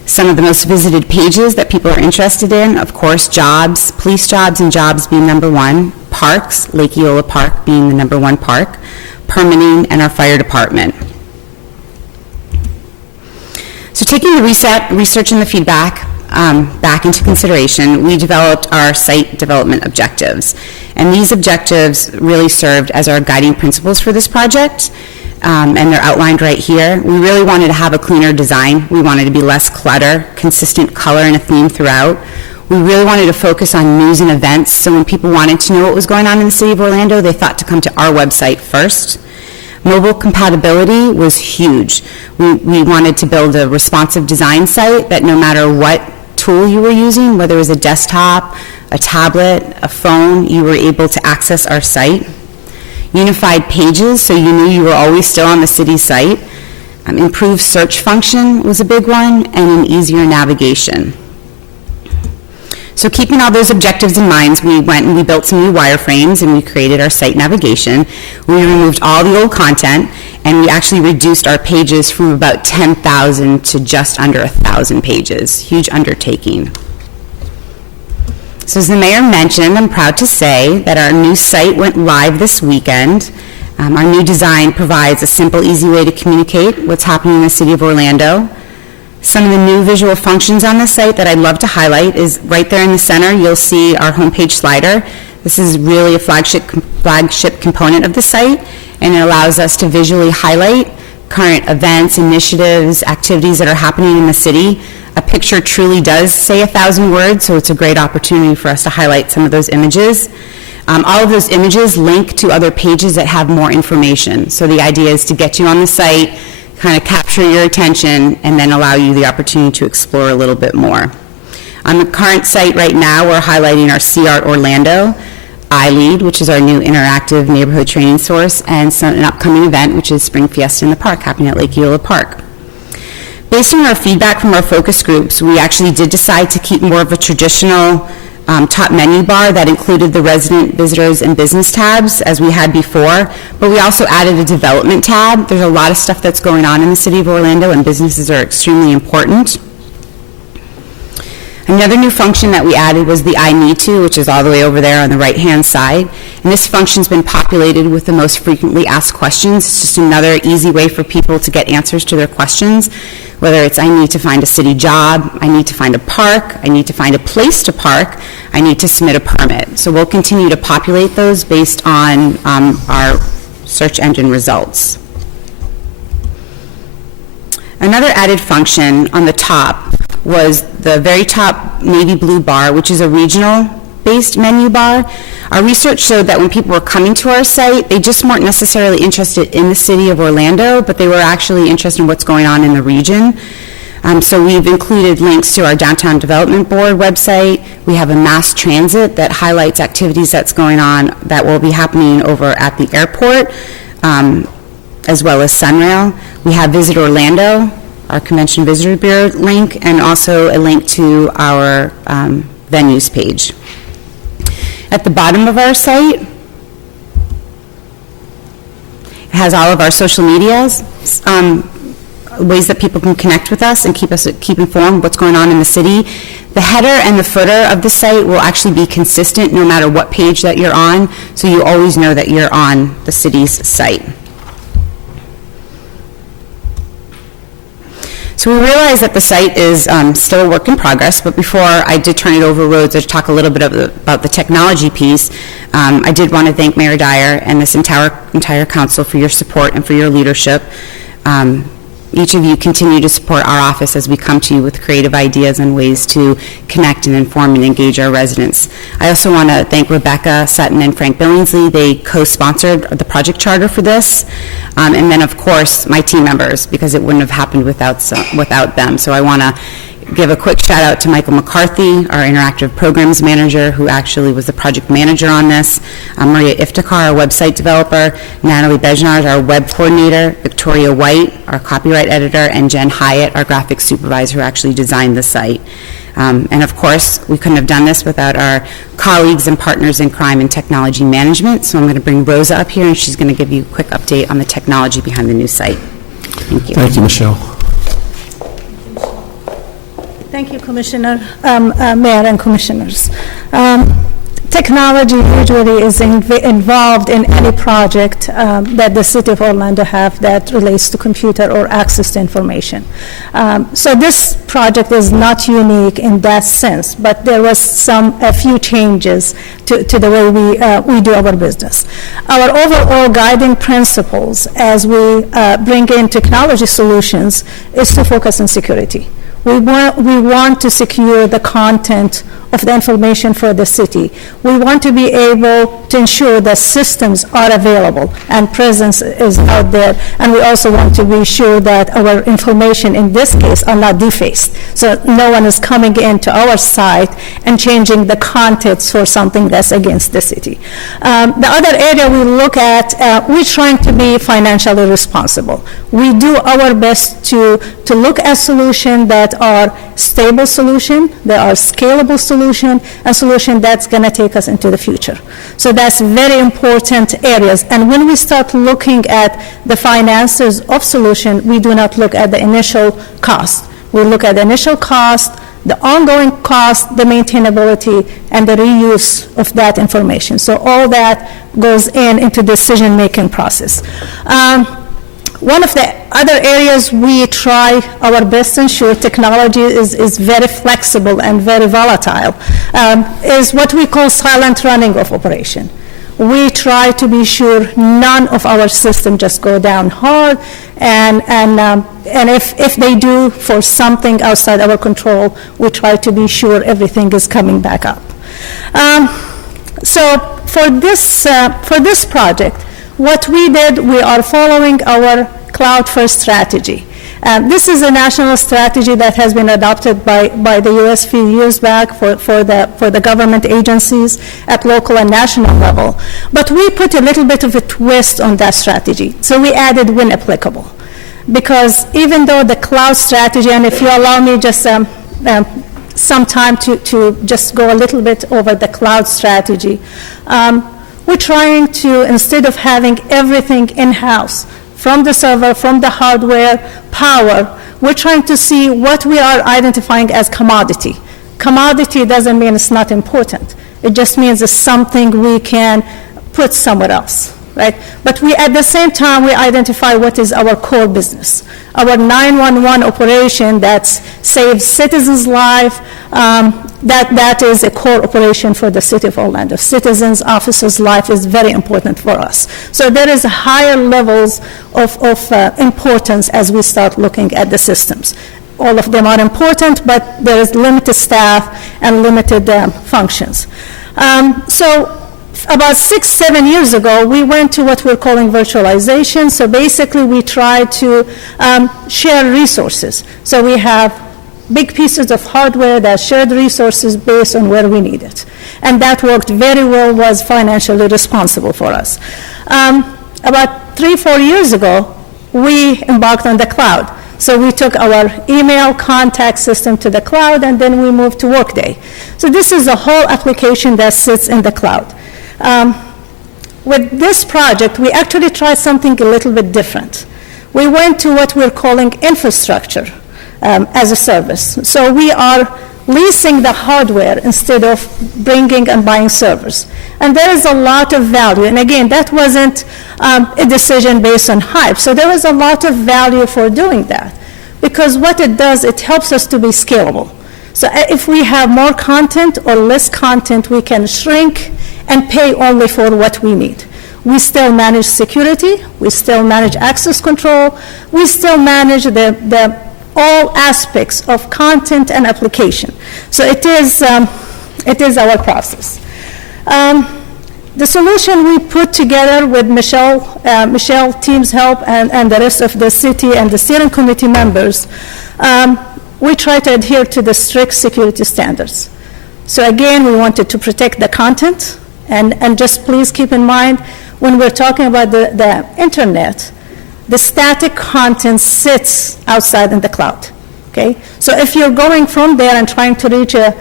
Some of the most visited pages that people are interested in, of course, jobs, police jobs and jobs being number one, parks, Lake Eola Park being the number one park, permitting, and our fire department. So taking the research and the feedback back into consideration, we developed our site development objectives. And these objectives really served as our guiding principles for this project. And they're outlined right here. We really wanted to have a cleaner design. We wanted to be less clutter, consistent color and a theme throughout. We really wanted to focus on news and events, so when people wanted to know what was going on in the city of Orlando, they thought to come to our website first. Mobile compatibility was huge. We wanted to build a responsive design site that no matter what tool you were using, whether it was a desktop, a tablet, a phone, you were able to access our site. Unified pages, so you knew you were always still on the city site. Improved search function was a big one, and an easier navigation. So keeping all those objectives in mind, we went and we built some new wireframes and we created our site navigation. We removed all the old content and we actually reduced our pages from about 10,000 to just under 1,000 pages. Huge undertaking. So as the mayor mentioned, I'm proud to say that our new site went live this weekend. Our new design provides a simple, easy way to communicate what's happening in the city of Orlando. Some of the new visual functions on the site that I'd love to highlight is right there in the center, you'll see our homepage slider. This is really a flagship component of the site, and it allows us to visually highlight current events, initiatives, activities that are happening in the city. A picture truly does say 1,000 words, so it's a great opportunity for us to highlight some of those images. All of those images link to other pages that have more information. So the idea is to get you on the site, kind of capture your attention, and then allow you the opportunity to explore a little bit more. On the current site right now, we're highlighting our CART Orlando, iLead, which is our new interactive neighborhood training source, and an upcoming event, which is Spring Fiesta in the Park, happening at Lake Eola Park. Based on our feedback from our focus groups, we actually did decide to keep more of a traditional top menu bar that included the resident, visitors, and business tabs as we had before, but we also added a development tab. There's a lot of stuff that's going on in the city of Orlando, and businesses are extremely important. Another new function that we added was the I Need To, which is all the way over there on the right-hand side. And this function's been populated with the most frequently asked questions. It's just another easy way for people to get answers to their questions, whether it's I need to find a city job, I need to find a park, I need to find a place to park, I need to submit a permit. So we'll continue to populate those based on our search engine results. Another added function on the top was the very top navy blue bar, which is a regional-based menu bar. Our research showed that when people were coming to our site, they just weren't necessarily interested in the city of Orlando, but they were actually interested in what's going on in the region. So we've included links to our Downtown Development Board website. We have a mass transit that highlights activities that's going on that will be happening over at the airport, as well as Sunrail. We have Visit Orlando, our Convention Visitor Bureau link, and also a link to our venues page. At the bottom of our site, it has all of our social medias, ways that people can connect with us and keep informed what's going on in the city. The header and the footer of the site will actually be consistent no matter what page that you're on, so you always know that you're on the city's site. So we realize that the site is still a work in progress, but before I did turn it over Rhodes to talk a little bit about the technology piece, I did want to thank Mayor Dyer and this entire council for your support and for your leadership. Each of you continue to support our office as we come to you with creative ideas and ways to connect and inform and engage our residents. I also want to thank Rebecca Sutton and Frank Billingsley. They co-sponsored the project charter for this. And then, of course, my team members, because it wouldn't have happened without them. So I want to give a quick shout out to Michael McCarthy, our interactive programs manager, who actually was the project manager on this, Maria Iftikhar, our website developer, Natalie Bejnard, our web coordinator, Victoria White, our copyright editor, and Jen Hyatt, our graphics supervisor, who actually designed the site. And of course, we couldn't have done this without our colleagues and partners in crime and technology management. So I'm going to bring Rosa up here, and she's going to give you a quick update on the technology behind the new site. Thank you. Thank you, Michelle. Thank you, Commissioner, Mayor and Commissioners. Technology usually is involved in any project that the City of Orlando have that relates to computer or access to information. So this project is not unique in that sense, but there was a few changes to the way we do our business. Our overall guiding principles as we bring in technology solutions is to focus on security. We want to secure the content of the information for the city. We want to be able to ensure that systems are available and presence is out there. And we also want to be sure that our information in this case are not defaced. So no one is coming into our site and changing the contents for something that's against the city. The other area we look at, we're trying to be financially responsible. We do our best to look at solutions that are stable solution, that are scalable solution, a solution that's going to take us into the future. So that's very important areas. And when we start looking at the finances of solution, we do not look at the initial cost. We look at the initial cost, the ongoing cost, the maintainability, and the reuse of that information. So all that goes into decision-making process. One of the other areas we try our best to ensure technology is very flexible and very volatile is what we call silent running of operation. We try to be sure none of our systems just go down hard, and if they do for something outside our control, we try to be sure everything is coming back up. So for this project, what we did, we are following our Cloud First strategy. This is a national strategy that has been adopted by the U.S. a few years back for the government agencies at local and national level. But we put a little bit of a twist on that strategy. So we added when applicable. Because even though the cloud strategy, and if you allow me just some time to just go a little bit over the cloud strategy, we're trying to, instead of having everything in-house, from the server, from the hardware, power, we're trying to see what we are identifying as commodity. Commodity doesn't mean it's not important. It just means it's something we can put somewhere else, right? But we, at the same time, we identify what is our core business. Our 911 operation that saves citizens' life, that is a core operation for the city of Orlando. Citizens, officers' life is very important for us. So there is higher levels of importance as we start looking at the systems. All of them are important, but there is limited staff and limited functions. So about 6-7 years ago, we went to what we're calling virtualization. So basically, we try to share resources. So we have big pieces of hardware that shared resources based on where we need it. And that worked very well, was financially responsible for us. About 3-4 years ago, we embarked on the cloud. So we took our email contact system to the cloud, and then we moved to Workday. So this is a whole application that sits in the cloud. With this project, we actually tried something a little bit different. We went to what we're calling infrastructure as a service. So we are leasing the hardware instead of bringing and buying servers. And there is a lot of value. And again, that wasn't a decision based on hype. So there was a lot of value for doing that. Because what it does, it helps us to be scalable. So if we have more content or less content, we can shrink and pay only for what we need. We still manage security, we still manage access control, we still manage all aspects of content and application. So it is our process. The solution we put together with Michelle team's help and the rest of the city and the steering committee members, we try to adhere to the strict security standards. So again, we wanted to protect the content, and just please keep in mind, when we're talking about the internet, the static content sits outside in the cloud, okay? So if you're going from there and trying to reach a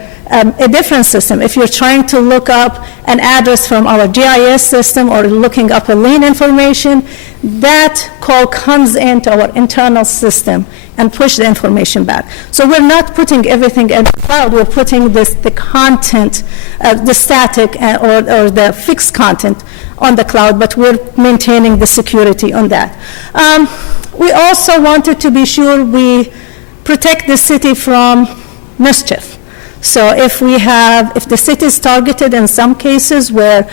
different system, if you're trying to look up an address from our GIS system or looking up a lien information, that call comes into our internal system and push the information back. So we're not putting everything in the cloud, we're putting the content, the static or the fixed content on the cloud, but we're maintaining the security on that. We also wanted to be sure we protect the city from mischief. So if the city is targeted in some cases where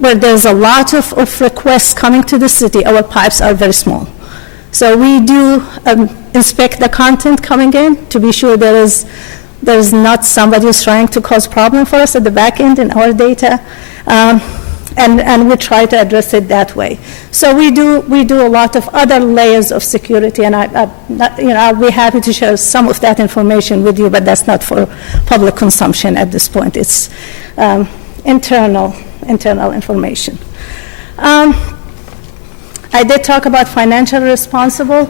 there's a lot of requests coming to the city, our pipes are very small. So we do inspect the content coming in to be sure there's not somebody who's trying to cause problem for us at the back end in our data. And we try to address it that way. So we do a lot of other layers of security, and I'll be happy to share some of that information with you, but that's not for public consumption at this point. It's internal information. I did talk about financially responsible.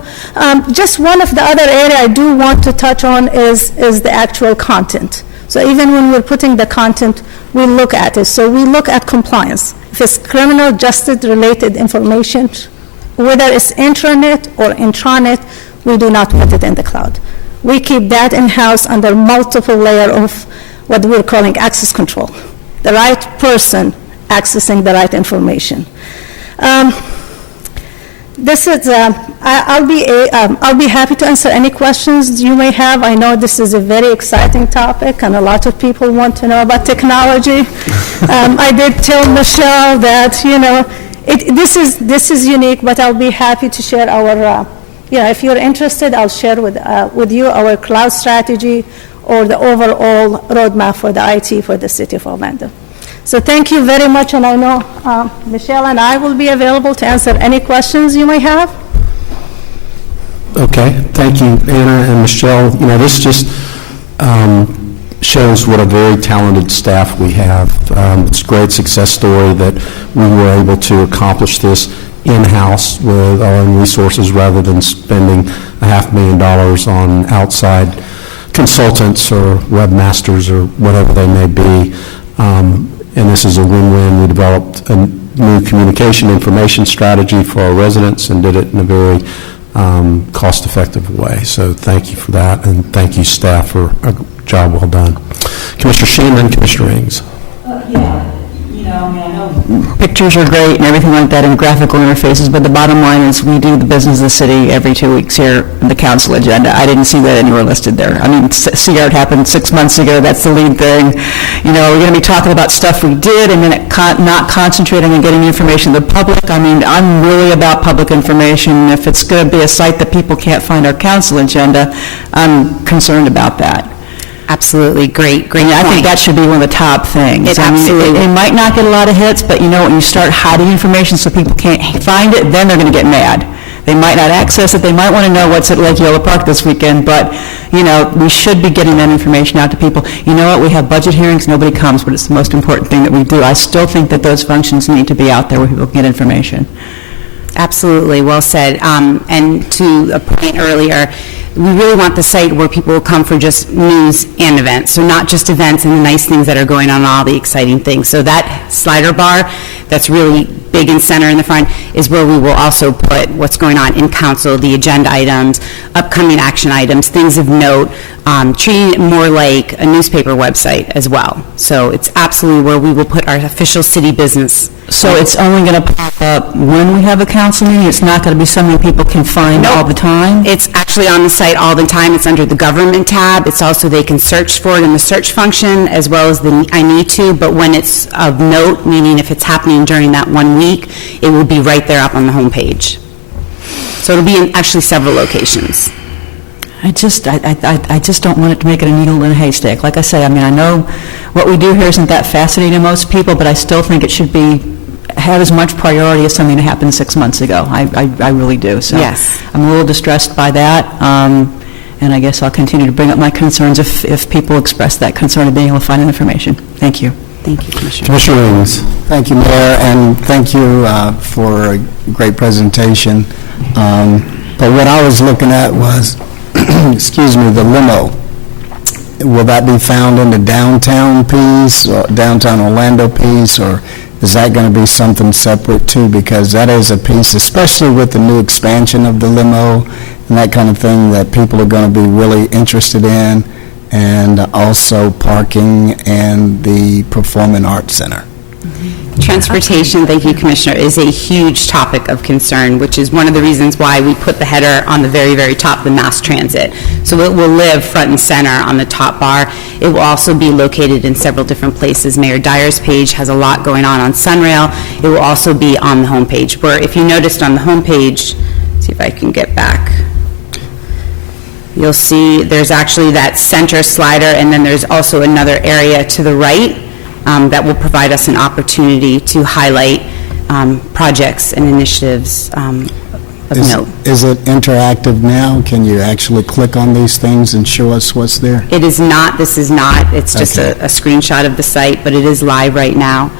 Just one of the other area I do want to touch on is the actual content. So even when we're putting the content, we look at it. So we look at compliance. If it's criminal justice related information, whether it's intranet or intranet, we do not put it in the cloud. We keep that in-house under multiple layer of what we're calling access control. The right person accessing the right information. I'll be happy to answer any questions you may have. I know this is a very exciting topic, and a lot of people want to know about technology. I did tell Michelle that this is unique, but I'll be happy to share our. If you're interested, I'll share with you our cloud strategy or the overall roadmap for the IT for the city of Orlando. So thank you very much, and I know Michelle and I will be available to answer any questions you may have. Okay, thank you, Anna and Michelle. You know, this just shows what a very talented staff we have. It's a great success story that we were able to accomplish this in-house with our own resources rather than spending $500,000 on outside consultants or webmasters or whatever they may be. And this is a win-win. We developed a new communication information strategy for our residents and did it in a very cost-effective way. So thank you for that, and thank you, staff, for a job well done. Commissioner Sheehan and Commissioner Ings. Pictures are great and everything like that and graphical interfaces, but the bottom line is we do the business of the city every 2 weeks here in the council agenda. I didn't see that anywhere listed there. I mean, CR happened 6 months ago. That's the lead thing. You know, we're going to be talking about stuff we did and then not concentrating on getting information to the public. I mean, I'm really about public information. If it's going to be a site that people can't find our council agenda, I'm concerned about that. Absolutely, great I think point. that should be one of the top things. It I mean, absolutely- it might not get a lot of hits, but you know, when you start hiding information so people can't find it, then they're going to get mad. They might not access it, they might want to know what's at Lake Yellow Park this weekend, but, you know, we should be getting that information out to people. You know what, we have budget hearings, nobody comes, but it's the most important thing that we do. I still think that those functions need to be out there where people can get information. Absolutely, well said. And to a point earlier, we really want the site where people will come for just news and events, so not just events and the nice things that are going on, all the exciting things. So that slider bar that's really big and center in the front is where we will also put what's going on in council, the agenda items, upcoming action items, things of note, treating it more like a newspaper website as well. So it's absolutely where we will put our official city business. So it's only going to pop up when we have a council meeting? It's not going to be something people can find all the time? It's actually on the site all the time. It's under the government tab. It's also, they can search for it in the search function as well as the I need to, but when it's of note, meaning if it's happening during that 1 week, it will be right there up on the homepage. So it'll be in actually several locations. I just don't want it to make it a needle in a haystack. Like I say, I mean, I know what we do here isn't that fascinating to most people, but I still think it should have as much priority as something that happened 6 months ago. I really do. So Yes. I'm a little distressed by that, and I guess I'll continue to bring up my concerns if people express that concern of being able to find information. Thank you. Thank you, Commissioner. Commissioner Ings. Thank you, Mayor, and thank you for a great presentation. But what I was looking at was, excuse me, the limo. Will that be found in the downtown piece, or downtown Orlando piece, or is that going to be something separate too? Because that is a piece, especially with the new expansion of the limo and that kind of thing, that people are going to be really interested in, and also parking and the Performing Arts Center. Transportation, thank you, Commissioner, is a huge topic of concern, which is one of the reasons why we put the header on the very, very top, the mass transit. So it will live front and center on the top bar. It will also be located in several different places. Mayor Dyer's page has a lot going on Sunrail. It will also be on the homepage, where if you noticed on the homepage, see if I can get back, you'll see there's actually that center slider, and then there's also another area to the right that will provide us an opportunity to highlight projects and initiatives of note. Is it interactive now? Can you actually click on these things and show us what's there? It is not, this is not, it's just a screenshot of the site, but it is live right now.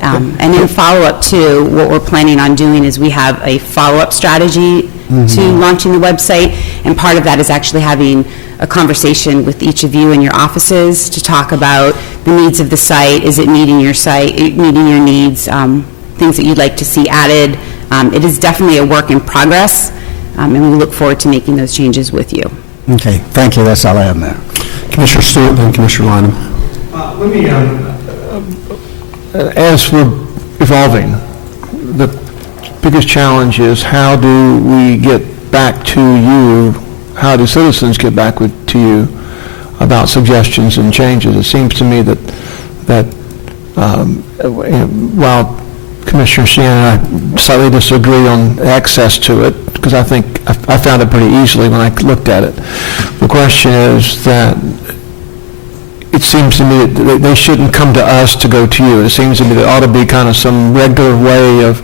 And in follow-up too, what we're planning on doing is we have a follow-up strategy to launching the website, and part of that is actually having a conversation with each of you in your offices to talk about the needs of the site. Is it meeting your site, meeting your needs, things that you'd like to see added? It is definitely a work in progress, and we look forward to making those changes with you. Okay, thank you. That's all I have, Mayor. Commissioner Stewart, then Commissioner Lineham. Let me, as we're evolving, the biggest challenge is how do we get back to you, how do citizens get back to you about suggestions and changes? It seems to me that while Commissioner Sheehan and I slightly disagree on access to it, because I think I found it pretty easily when I looked at it. The question is that it seems to me that they shouldn't come to us to go to you. It seems to me there ought to be kind of some regular way of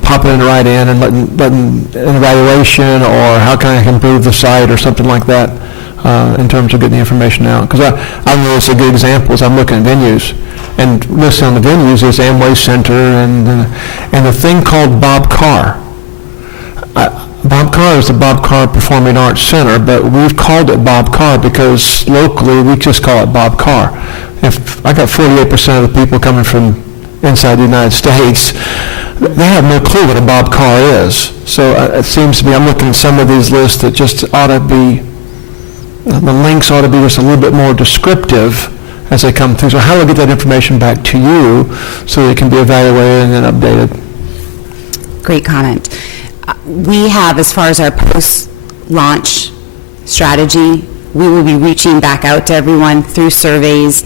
popping it right in and letting an evaluation, or how can I improve the site or something like that, in terms of getting the information out. Because I know it's a good example as I'm looking at venues. And listed on the venues is Amway Center and the thing called Bob Carr. Bob Carr is the Bob Carr Performing Arts Center, but we've called it Bob Carr because locally we just call it Bob Carr. If I got 48% of the people coming from inside the United States, they have no clue what a Bob Carr is. So it seems to me, I'm looking at some of these lists that just ought to be, the links ought to be just a little bit more descriptive as they come through. So how do I get that information back to you so that it can be evaluated and then updated? Great comment. We have, as far as our post-launch strategy, we will be reaching back out to everyone through surveys,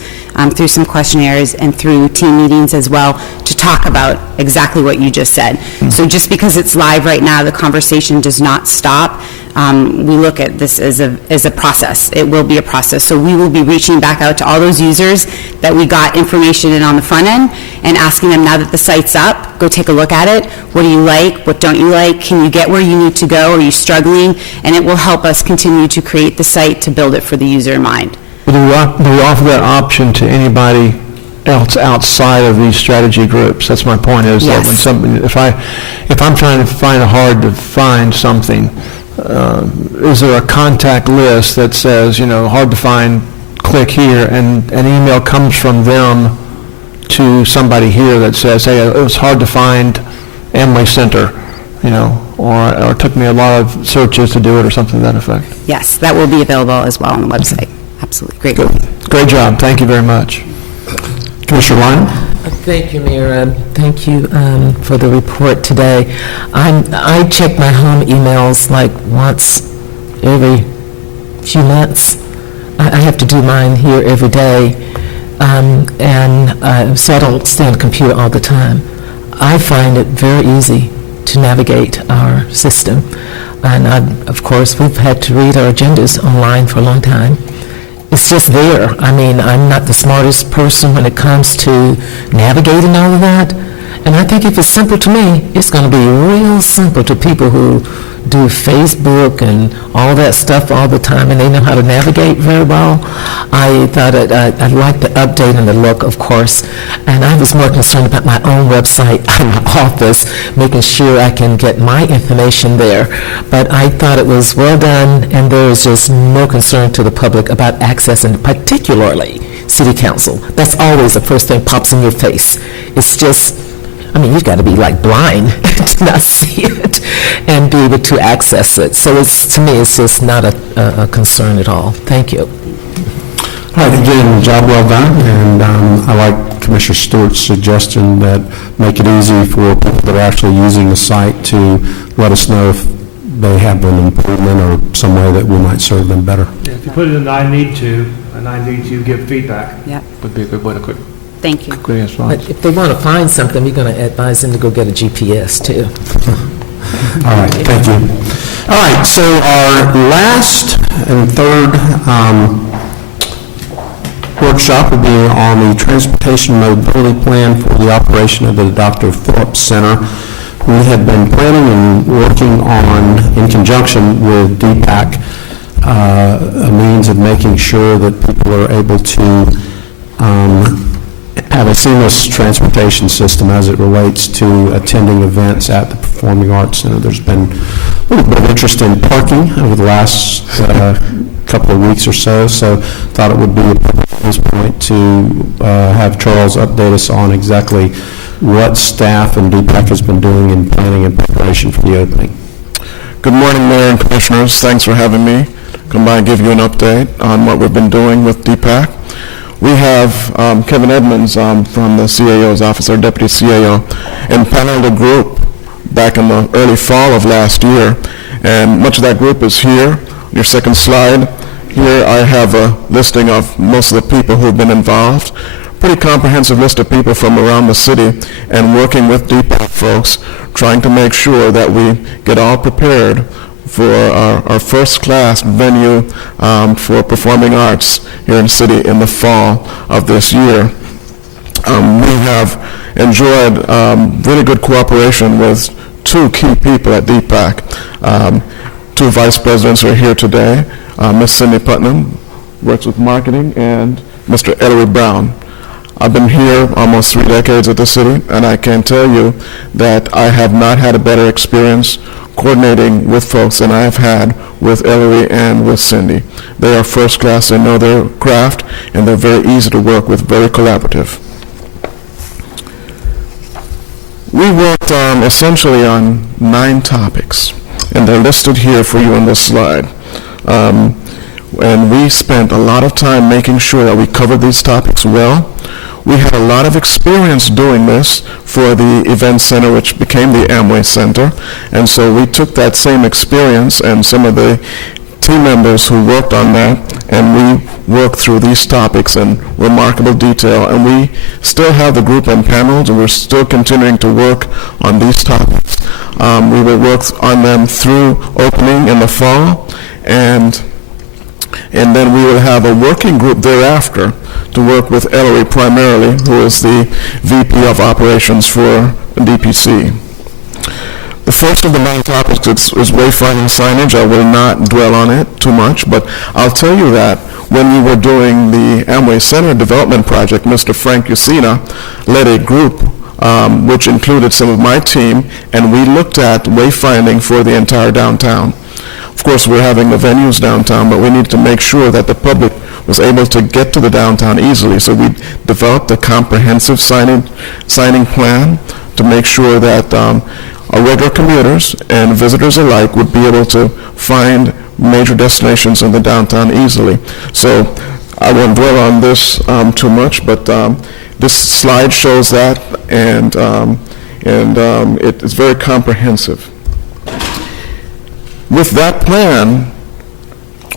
through some questionnaires, and through team meetings as well, to talk about exactly what you just said. So just because it's live right now, the conversation does not stop. We look at this as a process. It will be a process. So we will be reaching back out to all those users that we got information in on the front end and asking them, now that the site's up, go take a look at it. What do you like? What don't you like? Can you get where you need to go? Are you struggling? And it will help us continue to create the site to build it for the user in mind. Do we offer that option to anybody else outside of these strategy groups? That's my point, is that when Yes. if I'm trying to find it hard to find something, is there a contact list that says, hard to find, click here, and an email comes from them to somebody here that says, hey, it was hard to find Amway Center, or it took me a lot of searches to do it, or something to that effect? Yes, that will be available as well on the website. Absolutely. Great point. Great job. Thank you very much. Commissioner Lyon? Thank you, Mayor. Thank you for the report today. I check my home emails like once every few months. I have to do mine here every day, and so I don't stay on the computer all the time. I find it very easy to navigate our system, and of course, we've had to read our agendas online for a long time. It's just there. I mean, I'm not the smartest person when it comes to navigating all of that. And I think if it's simple to me, it's going to be real simple to people who do Facebook and all that stuff all the time, and they know how to navigate very well. I thought I'd like the update and the look, of course. And I was more concerned about my own website in my office, making sure I can get my information there. But I thought it was well done, and there is just no concern to the public about accessing, particularly City Council. That's always the first thing pops in your face. It's just, you've got to be like blind to not see it and be able to access it. So to me, it's just not a concern at all. Thank you. All right, again, job well done, and I like Commissioner Stewart's suggestion that make it easy for people that are actually using the site to let us know if they have an improvement or some way that we might serve them better. If you put it in I need to give feedback. Yep. Would be a good way to quick Thank you. response. But if they want to find something, we're going to advise them to go get a GPS, too. All right, thank you. All right, so our last and third workshop will be on the transportation mobility plan for the operation of the Dr. Phillips Center. We have been planning and working on, in conjunction with DPAC, a means of making sure that people are able to have a seamless transportation system as it relates to attending events at the Performing Arts Center. There's been a little bit of interest in parking over the last couple of weeks or so thought it would be appropriate at this point to have Charles update us on exactly what staff and DPAC has been doing in planning and preparation for the opening. Good morning, Mayor and Commissioners. Thanks for having me. Come by and give you an update on what we've been doing with DPAC. We have Kevin Edmonds from the CAO's office, our deputy CAO, impaneled a group back in the early fall of last year, and much of that group is here. Your second slide, here I have a listing of most of the people who have been involved. Pretty comprehensive list of people from around the city, and working with DPAC folks, trying to make sure that we get all prepared for our first-class venue for performing arts here in the city in the fall of this year. We have enjoyed really good cooperation with two key people at DPAC. Two vice presidents are here today. Ms. Cindy Putnam works with marketing, and Mr. Ellery Brown. I've been here almost 3 decades at the city, and I can tell you that I have not had a better experience coordinating with folks than I have had with Ellery and with Cindy. They are first class, they know their craft, and they're very easy to work with, very collaborative. We worked essentially on 9 topics, and they're listed here for you on this slide. And we spent a lot of time making sure that we covered these topics well. We had a lot of experience doing this for the event center, which became the Amway Center, and so we took that same experience and some of the team members who worked on that, and we worked through these topics in remarkable detail, and we still have the group and panels, and we're still continuing to work on these topics. We will work on them through opening in the fall, and then we will have a working group thereafter to work with Ellery primarily, who is the VP of Operations for DPC. The first of the 9 topics is wayfinding signage. I will not dwell on it too much, but I'll tell you that when we were doing the Amway Center Development Project, Mr. Frank Yusina led a group which included some of my team, and we looked at wayfinding for the entire downtown. Of course, we're having the venues downtown, but we need to make sure that the public was able to get to the downtown easily. So we developed a comprehensive signing plan to make sure that our regular commuters and visitors alike would be able to find major destinations in the downtown easily. So I won't dwell on this too much, but this slide shows that, and it's very comprehensive. With that plan,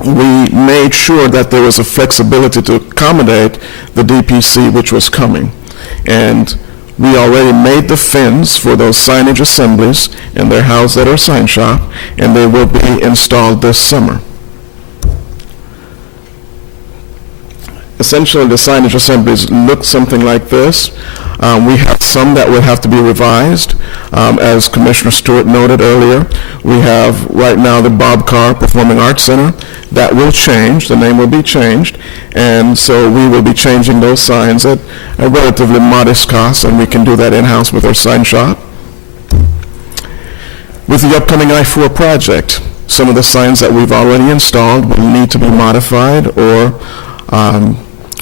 we made sure that there was a flexibility to accommodate the DPC which was coming. And we already made the fins for those signage assemblies, and they're housed at our sign shop, and they will be installed this summer. Essentially, the signage assemblies look something like this. We have some that will have to be revised. As Commissioner Stewart noted earlier, we have right now the Bob Carr Performing Arts Center. That will change. The name will be changed. And so we will be changing those signs at a relatively modest cost, and we can do that in-house with our sign shop. With the upcoming I-4 project, some of the signs that we've already installed will need to be modified or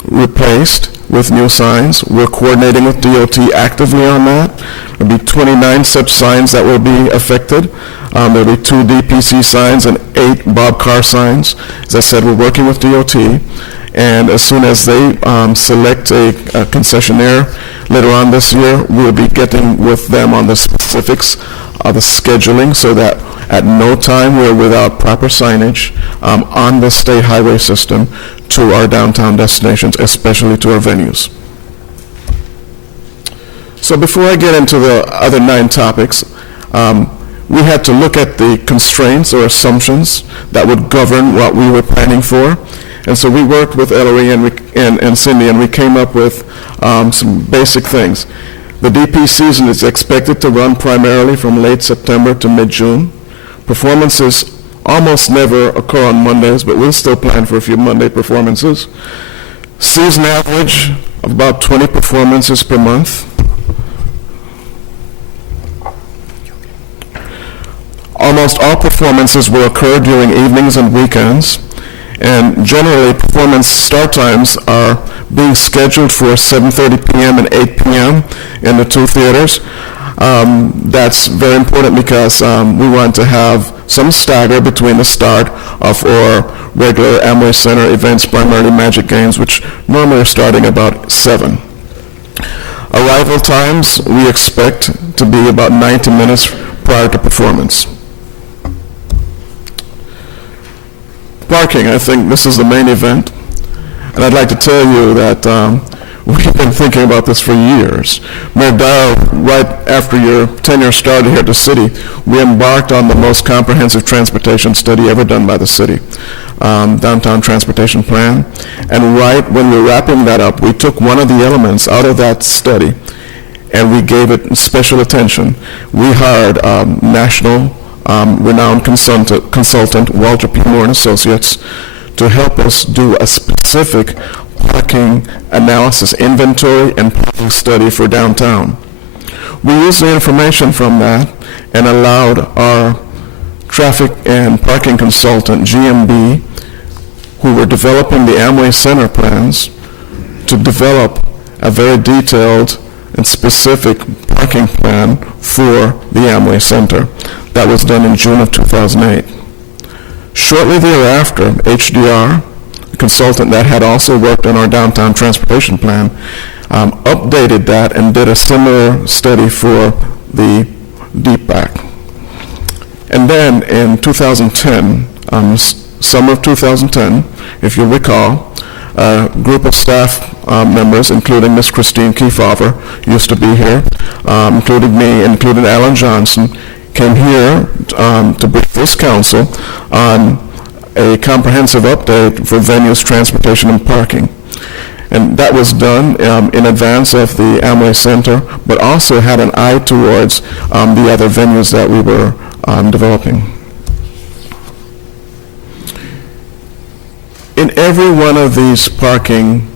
replaced with new signs. We're coordinating with DOT actively on that. There'll be 29 such signs that will be affected. There'll be 2 DPC signs and 8 Bob Carr signs. As I said, we're working with DOT, and as soon as they select a concessionaire later on this year, we'll be getting with them on the specifics of the scheduling so that at no time we're without proper signage on the state highway system to our downtown destinations, especially to our venues. So before I get into the other 9 topics, we had to look at the constraints or assumptions that would govern what we were planning for. And so we worked with Ellery and Cindy, and we came up with some basic things. The DP season is expected to run primarily from late September to mid-June. Performances almost never occur on Mondays, but we'll still plan for a few Monday performances. Season average of about 20 performances per month. Almost all performances will occur during evenings and weekends, and generally performance start times are being scheduled for 7:30 p.m. and 8 p.m. in the 2 theaters. That's very important because we want to have some stagger between the start of our regular Amway Center events, primarily Magic Games, which normally are starting about 7. Arrival times we expect to be about 90 minutes prior to performance. Parking, I think this is the main event, and I'd like to tell you that we've been thinking about this for years. Mayor Dyer, right after your tenure started here at the city, we embarked on the most comprehensive transportation study ever done by the city, Downtown Transportation Plan. And right when we were wrapping that up, we took one of the elements out of that study and we gave it special attention. We hired national renowned consultant Walter P. Moore and Associates to help us do a specific parking analysis, inventory, and parking study for downtown. We used the information from that and allowed our traffic and parking consultant, GMB, who were developing the Amway Center plans, to develop a very detailed and specific parking plan for the Amway Center. That was done in June of 2008. Shortly thereafter, HDR, a consultant that had also worked on our downtown transportation plan, updated that and did a similar study for the DPAC. And then in 2010, summer of 2010, if you recall, a group of staff members, including Ms. Christine Kefauver, used to be here, including me, including Alan Johnson, came here to brief this council on a comprehensive update for venues, transportation, and parking. And that was done in advance of the Amway Center, but also had an eye towards the other venues that we were developing. In every one of these parking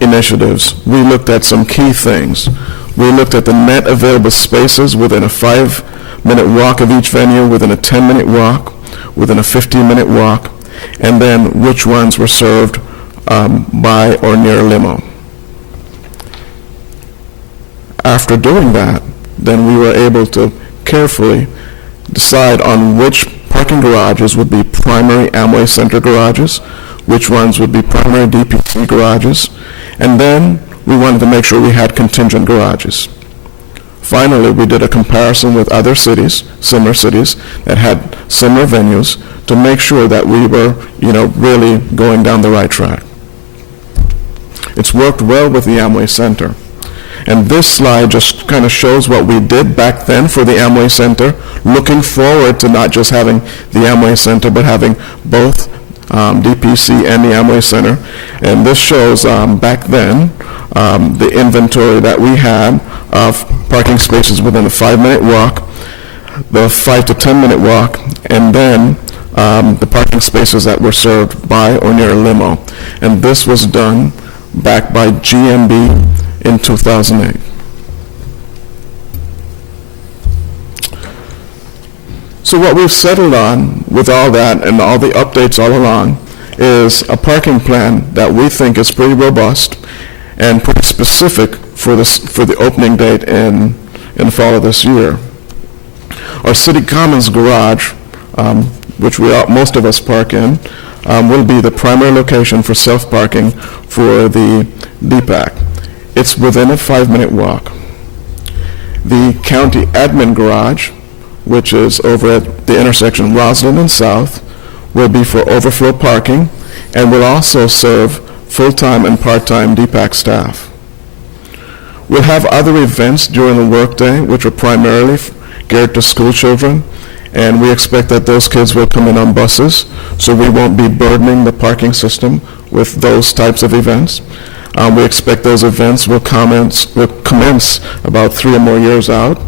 initiatives, we looked at some key things. We looked at the net available spaces within a 5-minute walk of each venue, within a 10-minute walk, within a 15-minute walk, and then which ones were served by or near a limo. After doing that, then we were able to carefully decide on which parking garages would be primary Amway Center garages, which ones would be primary DPC garages, and then we wanted to make sure we had contingent garages. Finally, we did a comparison with other cities, similar cities, that had similar venues to make sure that we were, really going down the right track. It's worked well with the Amway Center. And this slide just kind of shows what we did back then for the Amway Center, looking forward to not just having the Amway Center, but having both DPC and the Amway Center. And this shows back then the inventory that we had of parking spaces within a 5-minute walk, the 5 to 10-minute walk, and then the parking spaces that were served by or near a limo. And this was done back by GMB in 2008. So what we've settled on with all that and all the updates all along is a parking plan that we think is pretty robust and pretty specific for the opening date in the fall of this year. Our City Commons garage, which most of us park in, will be the primary location for self-parking for the DPAC. It's within a 5-minute walk. The county admin garage, which is over at the intersection Roslyn and South, will be for overflow parking and will also serve full-time and part-time DPAC staff. We'll have other events during the workday, which are primarily geared to school children, and we expect that those kids will come in on buses, so we won't be burdening the parking system with those types of events. We expect those events will commence about 3 or more years out.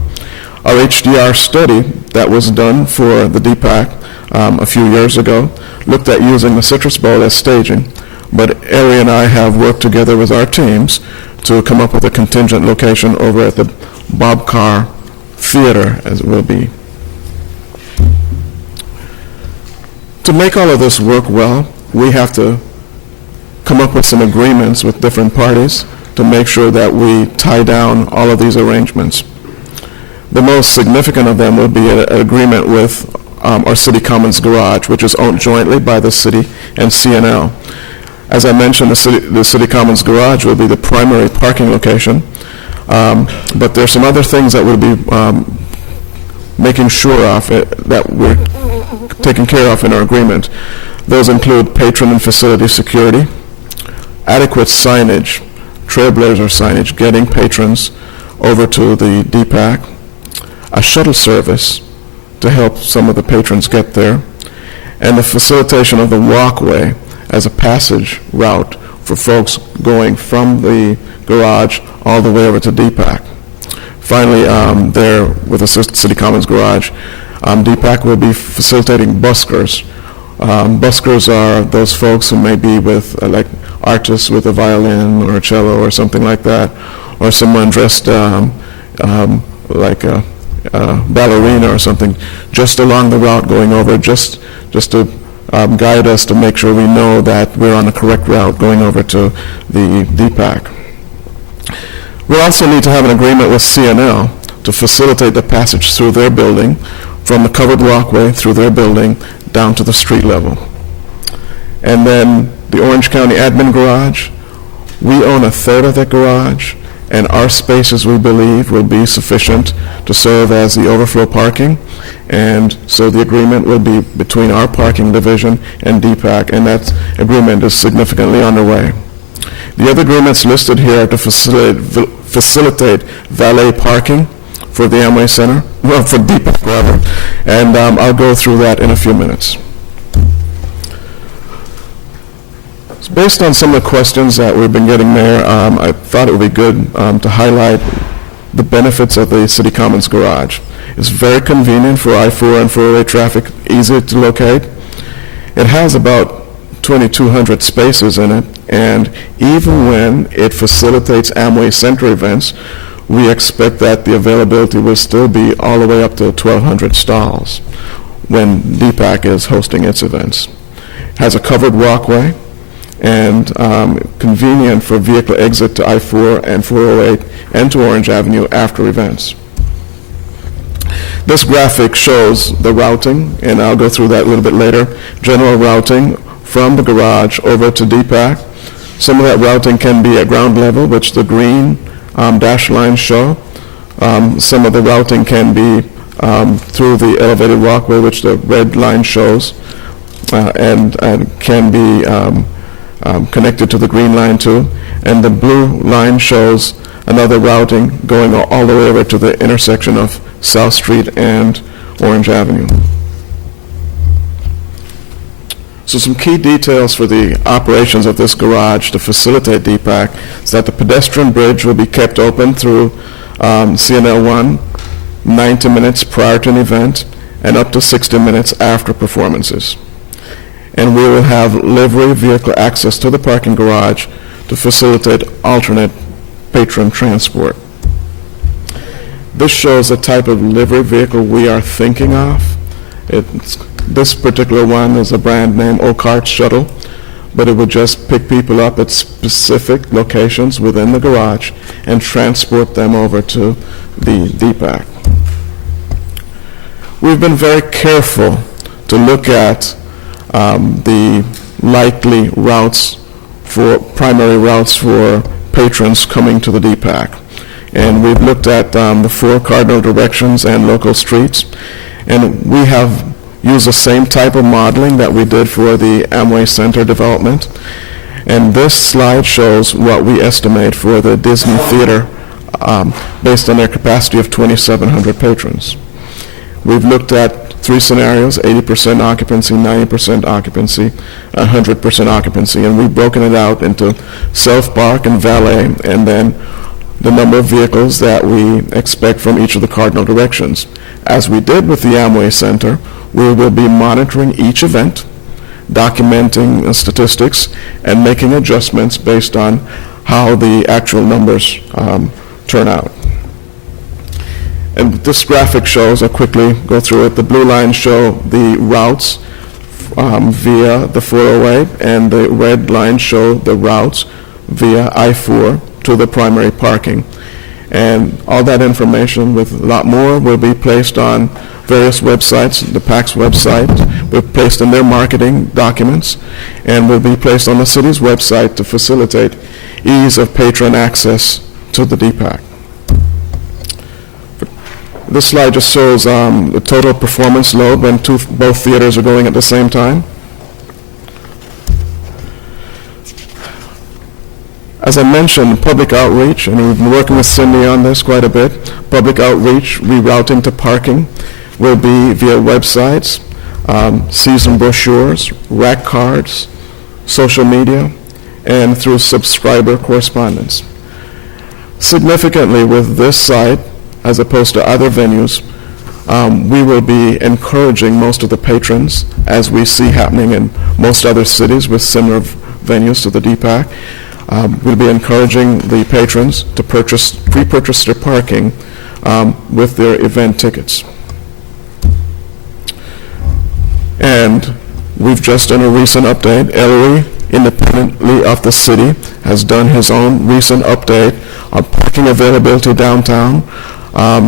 Our HDR study that was done for the DPAC a few years ago looked at using the Citrus Bowl as staging, but Ari and I have worked together with our teams to come up with a contingent location over at the Bob Carr Theater, as it will be. To make all of this work well, we have to come up with some agreements with different parties to make sure that we tie down all of these arrangements. The most significant of them will be an agreement with our City Commons garage, which is owned jointly by the city and CNL. As I mentioned, the City Commons garage will be the primary parking location, but there's some other things that we'll be making sure of that we're taking care of in our agreement. Those include patron and facility security, adequate signage, Trailblazer signage getting patrons over to the DPAC, a shuttle service to help some of the patrons get there, and the facilitation of the walkway as a passage route for folks going from the garage all the way over to DPAC. Finally, there with the City Commons garage, DPAC will be facilitating buskers. Buskers are those folks who may be with, like artists with a violin or a cello or something like that, or someone dressed like a ballerina or something, just along the route going over, just to guide us to make sure we know that we're on the correct route going over to the DPAC. We also need to have an agreement with CNL to facilitate the passage through their building, from the covered walkway through their building down to the street level. And then the Orange County Admin Garage, we own a third of that garage, and our spaces, we believe, will be sufficient to serve as the overflow parking. And so the agreement will be between our parking division and DPAC, and that agreement is significantly underway. The other agreements listed here are to facilitate valet parking for the Amway Center, well, for DPAC rather, and I'll go through that in a few minutes. So based on some of the questions that we've been getting there, I thought it would be good to highlight the benefits of the City Commons garage. It's very convenient for I-4 and 408 traffic, easy to locate. It has about 2,200 spaces in it, and even when it facilitates Amway Center events, we expect that the availability will still be all the way up to 1,200 stalls when DPAC is hosting its events. It has a covered walkway and convenient for vehicle exit to I-4 and 408 and to Orange Avenue after events. This graphic shows the routing, and I'll go through that a little bit later. General routing from the garage over to DPAC. Some of that routing can be at ground level, which the green dash lines show. Some of the routing can be through the elevated walkway, which the red line shows, and can be connected to the green line too. And the blue line shows another routing going all the way over to the intersection of South Street and Orange Avenue. So some key details for the operations of this garage to facilitate DPAC is that the pedestrian bridge will be kept open through CNL 1 90 minutes prior to an event and up to 60 minutes after performances. And we will have livery vehicle access to the parking garage to facilitate alternate patron transport. This shows the type of livery vehicle we are thinking of. This particular one is a brand name Ocart Shuttle, but it would just pick people up at specific locations within the garage and transport them over to the DPAC. We've been very careful to look at the likely routes primary routes for patrons coming to the DPAC. And we've looked at the 4 cardinal directions and local streets, and we have used the same type of modeling that we did for the Amway Center development. And this slide shows what we estimate for the Disney Theater based on their capacity of 2,700 patrons. We've looked at 3 scenarios: 80% occupancy, 90% occupancy, 100% occupancy, and we've broken it out into self-park and valet, and then the number of vehicles that we expect from each of the cardinal directions. As we did with the Amway Center, we will be monitoring each event, documenting statistics, and making adjustments based on how the actual numbers turn out. And this graphic shows, I'll quickly go through it, the blue lines show the routes via the 408, and the red lines show the routes via I-4 to the primary parking. And all that information with a lot more will be placed on various websites, the PAC's website, will be placed in their marketing documents, and will be placed on the city's website to facilitate ease of patron access to the DPAC. This slide just shows the total performance load when both theaters are going at the same time. As I mentioned, public outreach, and we've been working with Cindy on this quite a bit. Public outreach, rerouting to parking, will be via websites, season brochures, rack cards, social media, and through subscriber correspondence. Significantly, with this site, as opposed to other venues, we will be encouraging most of the patrons, as we see happening in most other cities with similar venues to the DPAC. We'll be encouraging the patrons to pre-purchase their parking with their event tickets. And we've just done a recent update. Ellery, independently of the city, has done his own recent update on parking availability downtown,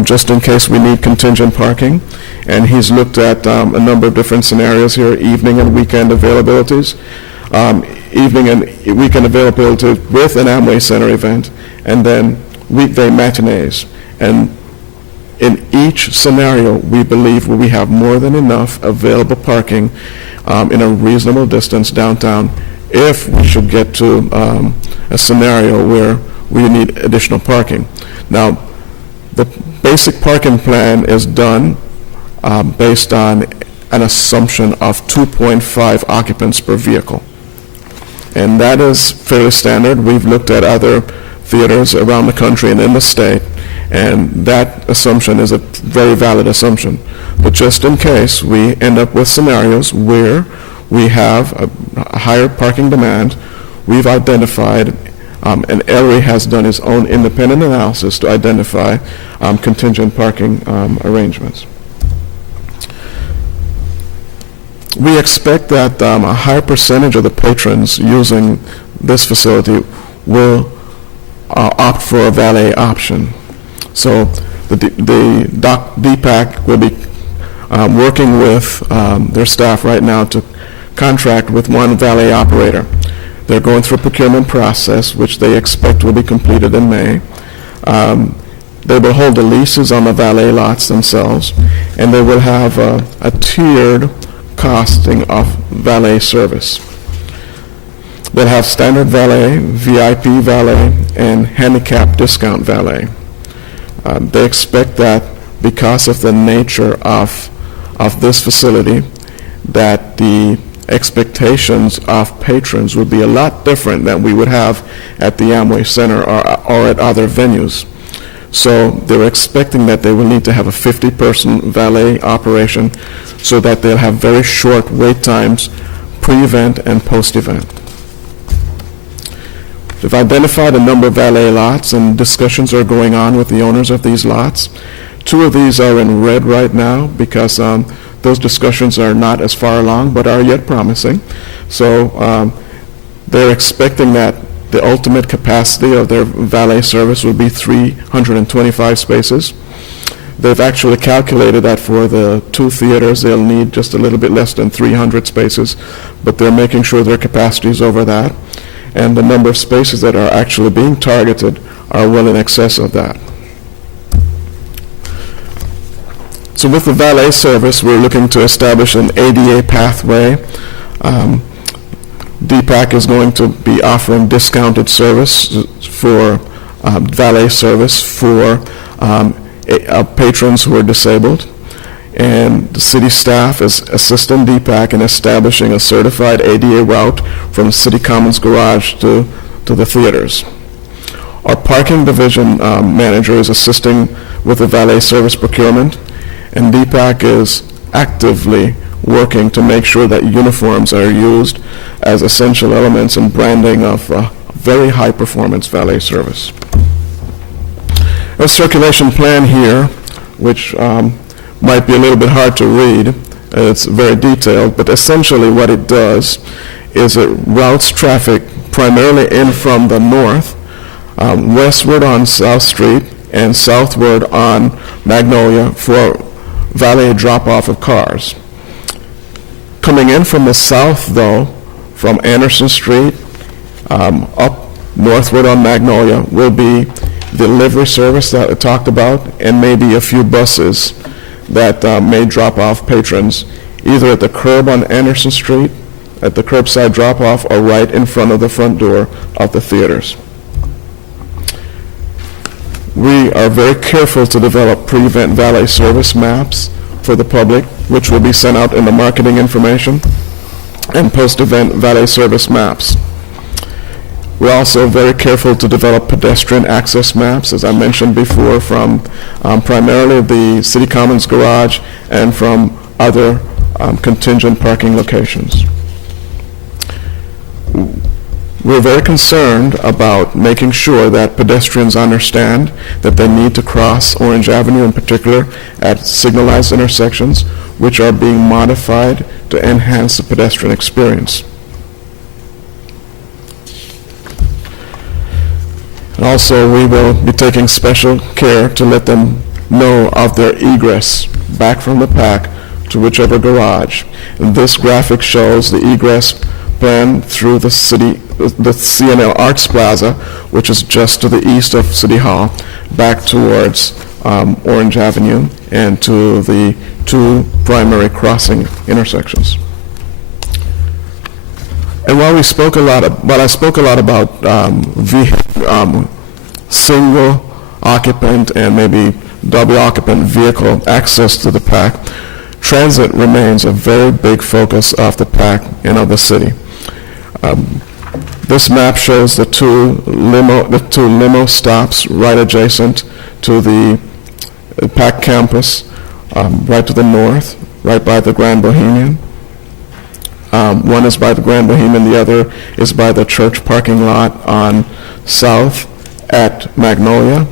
just in case we need contingent parking. And he's looked at a number of different scenarios here, evening and weekend availabilities. Evening and weekend availability with an Amway Center event, and then weekday matinees. And in each scenario, we believe we have more than enough available parking in a reasonable distance downtown if we should get to a scenario where we need additional parking. Now, the basic parking plan is done based on an assumption of 2.5 occupants per vehicle. And that is fairly standard. We've looked at other theaters around the country and in the state, and that assumption is a very valid assumption. But just in case we end up with scenarios where we have a higher parking demand, we've identified, and Ellery has done his own independent analysis to identify contingent parking arrangements. We expect that a higher percentage of the patrons using this facility will opt for a valet option. So the DPAC will be working with their staff right now to contract with one valet operator. They're going through a procurement process, which they expect will be completed in May. They will hold the leases on the valet lots themselves, and they will have a tiered costing of valet service. They'll have standard valet, VIP valet, and handicap discount valet. They expect that because of the nature of this facility, that the expectations of patrons would be a lot different than we would have at the Amway Center or at other venues. So they're expecting that they will need to have a 50-person valet operation so that they'll have very short wait times pre-event and post-event. We've identified a number of valet lots, and discussions are going on with the owners of these lots. 2 of these are in red right now because those discussions are not as far along but are yet promising. So they're expecting that the ultimate capacity of their valet service will be 325 spaces. They've actually calculated that for the 2 theaters, they'll need just a little bit less than 300 spaces, but they're making sure their capacity is over that. And the number of spaces that are actually being targeted are well in excess of that. So with the valet service, we're looking to establish an ADA pathway. DPAC is going to be offering discounted service for valet service for patrons who are disabled, and the city staff is assisting DPAC in establishing a certified ADA route from City Commons Garage to the theaters. Our parking division manager is assisting with the valet service procurement, and DPAC is actively working to make sure that uniforms are used as essential elements in branding of very high-performance valet service. A circulation plan here, which might be a little bit hard to read. It's very detailed, but essentially what it does is it routes traffic primarily in from the north, westward on South Street, and southward on Magnolia for valet drop-off of cars. Coming in from the south, though, from Anderson Street up northward on Magnolia will be the livery service that I talked about, and maybe a few buses that may drop off patrons either at the curb on Anderson Street, at the curbside drop-off, or right in front of the front door of the theaters. We are very careful to develop pre-event valet service maps for the public, which will be sent out in the marketing information, and post-event valet service maps. We're also very careful to develop pedestrian access maps, as I mentioned before, from primarily the City Commons garage and from other contingent parking locations. We're very concerned about making sure that pedestrians understand that they need to cross Orange Avenue in particular at signalized intersections, which are being modified to enhance the pedestrian experience. And also, we will be taking special care to let them know of their egress back from the PAC to whichever garage. And this graphic shows the egress plan through the CNL Arts Plaza, which is just to the east of City Hall, back towards Orange Avenue and to the two primary crossing intersections. And while I spoke a lot about single occupant and maybe double occupant vehicle access to the PAC, transit remains a very big focus of the PAC and of the city. This map shows the two limo stops right adjacent to the PAC campus, right to the north, right by the Grand Bohemian. One is by the Grand Bohemian, the other is by the church parking lot on South at Magnolia.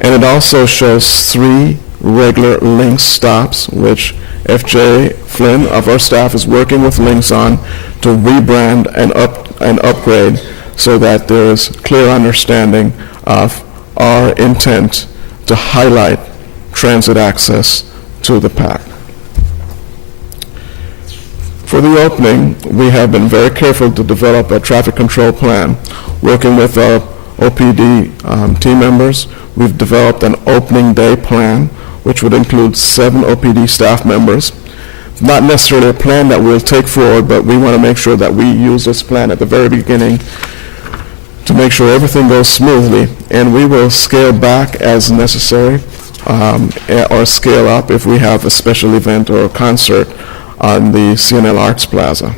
And it also shows 3 regular Lynx stops, which F.J. Flynn of our staff is working with Lynx on to rebrand and upgrade so that there is clear understanding of our intent to highlight transit access to the PAC. For the opening, we have been very careful to develop a traffic control plan. Working with our OPD team members, we've developed an opening day plan, which would include 7 OPD staff members. Not necessarily a plan that we'll take forward, but we want to make sure that we use this plan at the very beginning to make sure everything goes smoothly, and we will scale back as necessary or scale up if we have a special event or a concert on the CNL Arts Plaza.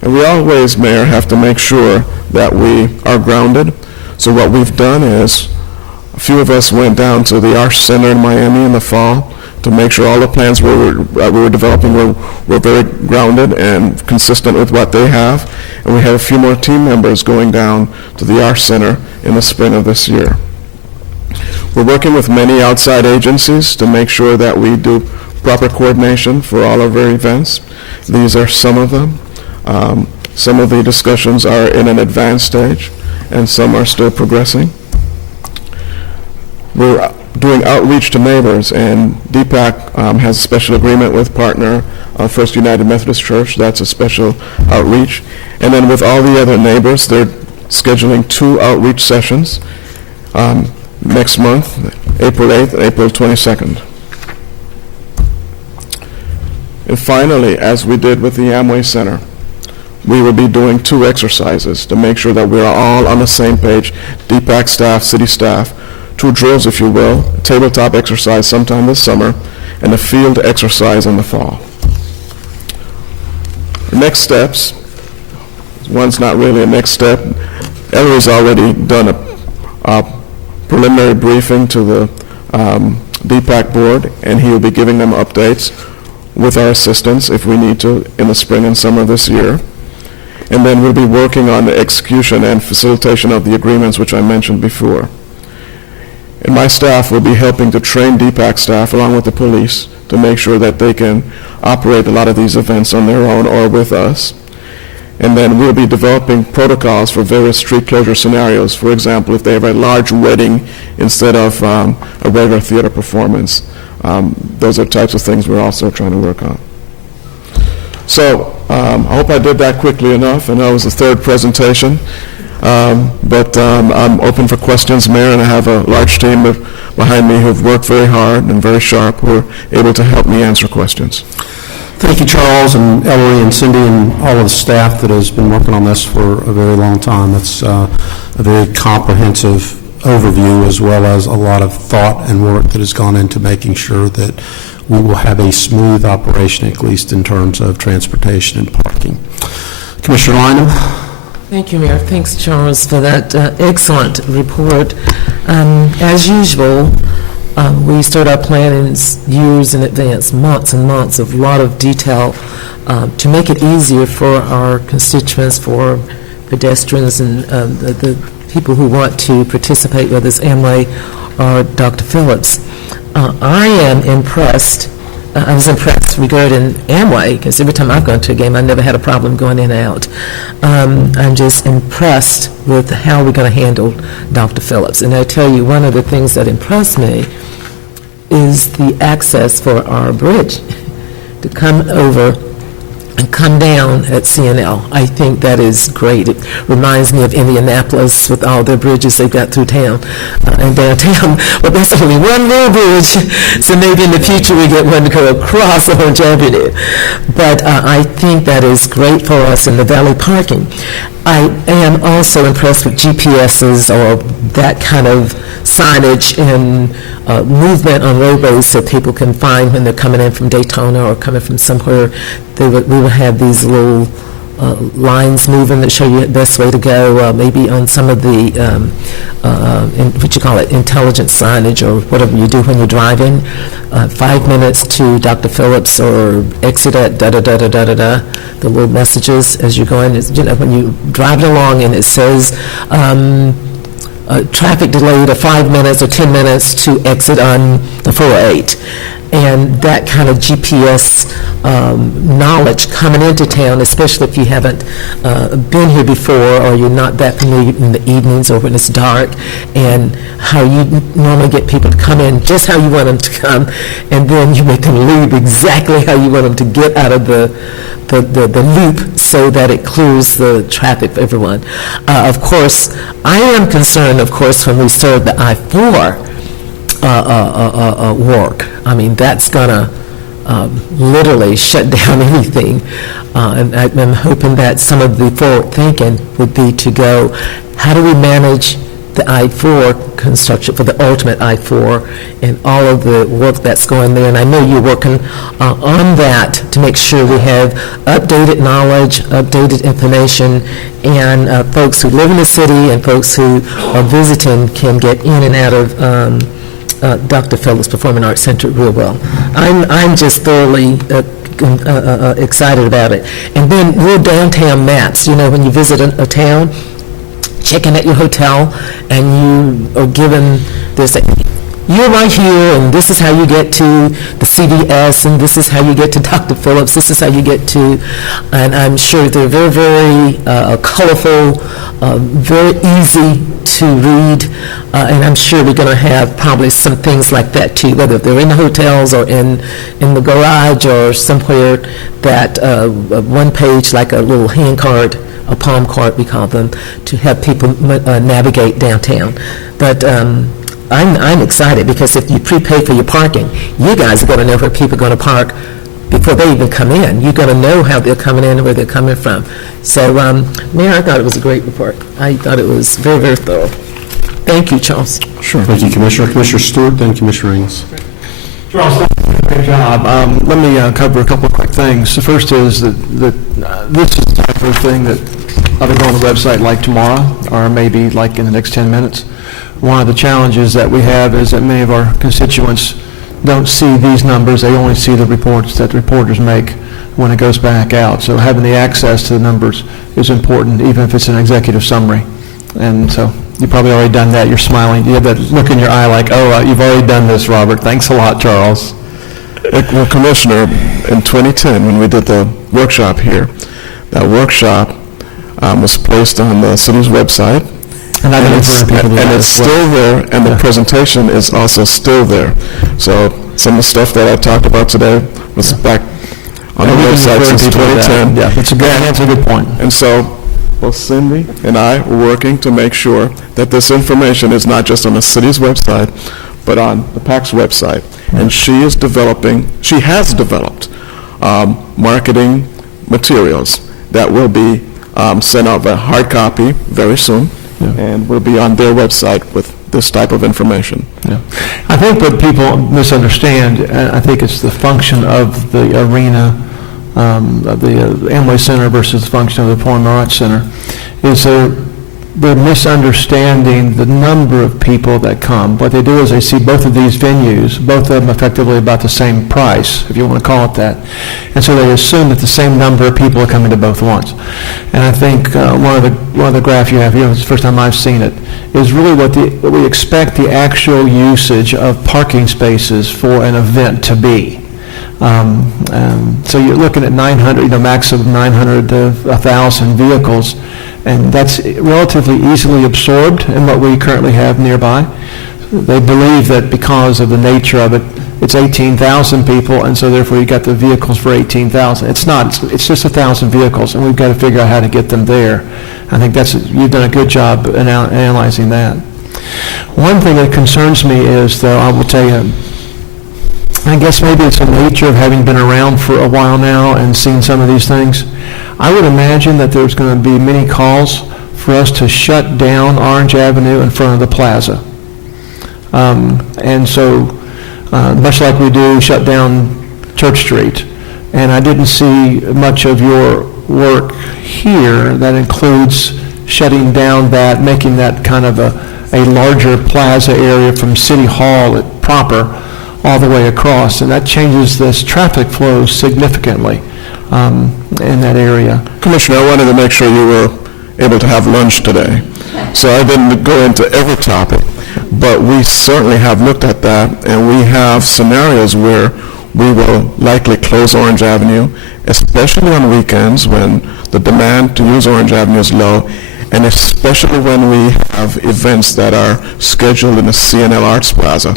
And we always, Mayor, have to make sure that we are grounded. So what we've done is, a few of us went down to the Arts Center in Miami in the fall to make sure all the plans we were developing were very grounded and consistent with what they have. And we have a few more team members going down to the Arts Center in the spring of this year. We're working with many outside agencies to make sure that we do proper coordination for all of our events. These are some of them. Some of the discussions are in an advanced stage, and some are still progressing. We're doing outreach to neighbors, and DPAC has a special agreement with partner First United Methodist Church. That's a special outreach. And then with all the other neighbors, they're scheduling 2 outreach sessions next month, April 8th and April 22nd. And finally, as we did with the Amway Center, we will be doing 2 exercises to make sure that we're all on the same page, DPAC staff, city staff, 2 drills, if you will, a tabletop exercise sometime this summer, and a field exercise in the fall. Next steps, one's not really a next step. Ellery's already done a preliminary briefing to the DPAC board, and he will be giving them updates with our assistance if we need to in the spring and summer this year. And then we'll be working on the execution and facilitation of the agreements which I mentioned before. And my staff will be helping to train DPAC staff along with the police to make sure that they can operate a lot of these events on their own or with us. And then we'll be developing protocols for various street closure scenarios. For example, if they have a large wedding instead of a regular theater performance. Those are types of things we're also trying to work on. So I hope I did that quickly enough. I know it was the 3rd presentation. But I'm open for questions, Mayor, and I have a large team behind me who've worked very hard and very sharp, who are able to help me answer questions. Thank you, Charles, and Ellery, and Cindy, and all of the staff that has been working on this for a very long time. It's a very comprehensive overview, as well as a lot of thought and work that has gone into making sure that we will have a smooth operation, at least in terms of transportation and parking. Commissioner Lineham? Thank you, Mayor. Thanks, Charles, for that excellent report. As usual, we start our planning years in advance, months and months of a lot of detail to make it easier for our constituents, for pedestrians and the people who want to participate, whether it's Amway or Dr. Phillips. I am impressed. I was impressed regarding Amway, because every time I've gone to a game, I never had a problem going in and out. I'm just impressed with how we're going to handle Dr. Phillips. And I tell you, one of the things that impressed me is the access for our bridge to come over and come down at CNL. I think that is great. It reminds me of Indianapolis with all their bridges they've got through town and downtown. But that's only one little bridge, so maybe in the future we get one to go across Orange Avenue. But I think that is great for us in the Valley parking. I am also impressed with GPSs or that kind of signage and movement on roadways so people can find when they're coming in from Daytona or coming from somewhere. We will have these little lines moving that show you the best way to go, maybe on some of the, intelligent signage or whatever you do when you're driving. 5 minutes to Dr. Phillips or exit at da-da-da-da-da-da-da, the little messages as you're going. When you're driving along and it says traffic delayed of 5 minutes or 10 minutes to exit on the 408. And that kind of GPS knowledge coming into town, especially if you haven't been here before or you're not that familiar in the evenings or when it's dark, and how you normally get people to come in just how you want them to come, and then you make them leave exactly how you want them to get out of the loop so that it clears the traffic for everyone. Of course, I am concerned, of course, when we serve the I-4 work. I mean, that's going to literally shut down anything. And I'm hoping that some of the forward thinking would be to go, how do we manage the I-4 construction for the ultimate I-4 and all of the work that's going there? And I know you're working on that to make sure we have updated knowledge, updated information, and folks who live in the city and folks who are visiting can get in and out of Dr. Phillips Performing Arts Center real well. I'm just thoroughly excited about it. And then real downtown maps, when you visit a town, checking at your hotel, and you are given this, you're right here, and this is how you get to the CVS, and this is how you get to Dr. Phillips, this is how you get to, and I'm sure they're very, very colorful, very easy to read, and I'm sure we're going to have probably some things like that too, whether they're in the hotels or in the garage or somewhere, that one page like a little hand card, a palm card we call them, to help people navigate downtown. But I'm excited because if you prepay for your parking, you guys are going to know where people are going to park before they even come in. You're going to know how they're coming in and where they're coming from. So, Mayor, I thought it was a great report. I thought it was very, very thorough. Thank you, Charles. Sure. Thank you, Commissioner. Commissioner Stewart, then Commissioner Ings. Charles, thank you. Great job. Let me cover a couple of quick things. The first is that this is the type of thing that ought to go on the website like tomorrow, or maybe like in the next 10 minutes. One of the challenges that we have is that many of our constituents don't see these numbers. They only see the reports that the reporters make when it goes back out. So having the access to the numbers is important, even if it's an executive summary. And so you've probably already done that. You're smiling. You have that look in your eye like, oh, you've already done this, Robert. Thanks a lot, Charles. Well, Commissioner, in 2010, when we did the workshop here, that workshop was placed on the city's website. And it's still there, and the presentation is also still there. So some of the stuff that I talked about today was back on the website since 2010. Yeah, that's a good point. And so both Cindy and I are working to make sure that this information is not just on the city's website, but on the PAC's website. And she has developed marketing materials that will be sent out by hard copy very soon, and will be on their website with this type of information. Yeah. I think what people misunderstand, I think it's the function of the arena, of the Amway Center versus the function of the Performing Arts Center, is they're misunderstanding the number of people that come. What they do is they see both of these venues, both of them effectively about the same price, if you want to call it that. And so they assume that the same number of people are coming to both ones. And I think one of the graphs you have here, it's the first time I've seen it, is really what we expect the actual usage of parking spaces for an event to be. So you're looking at 900, max of 900 to 1,000 vehicles, and that's relatively easily absorbed in what we currently have nearby. They believe that because of the nature of it, it's 18,000 people, and so therefore you got the vehicles for 18,000. It's not. It's just 1,000 vehicles, and we've got to figure out how to get them there. I think you've done a good job analyzing that. One thing that concerns me is, though, I will tell you, I guess maybe it's the nature of having been around for a while now and seen some of these things. I would imagine that there's going to be many calls for us to shut down Orange Avenue in front of the plaza. And so, much like we do shut down Church Street. And I didn't see much of your work here that includes shutting down that, making that kind of a larger plaza area from City Hall proper all the way across, and that changes this traffic flow significantly in that area. Commissioner, I wanted to make sure you were able to have lunch today. So I didn't go into every topic, but we certainly have looked at that, and we have scenarios where we will likely close Orange Avenue, especially on weekends when the demand to use Orange Avenue is low, and especially when we have events that are scheduled in the CNL Arts Plaza.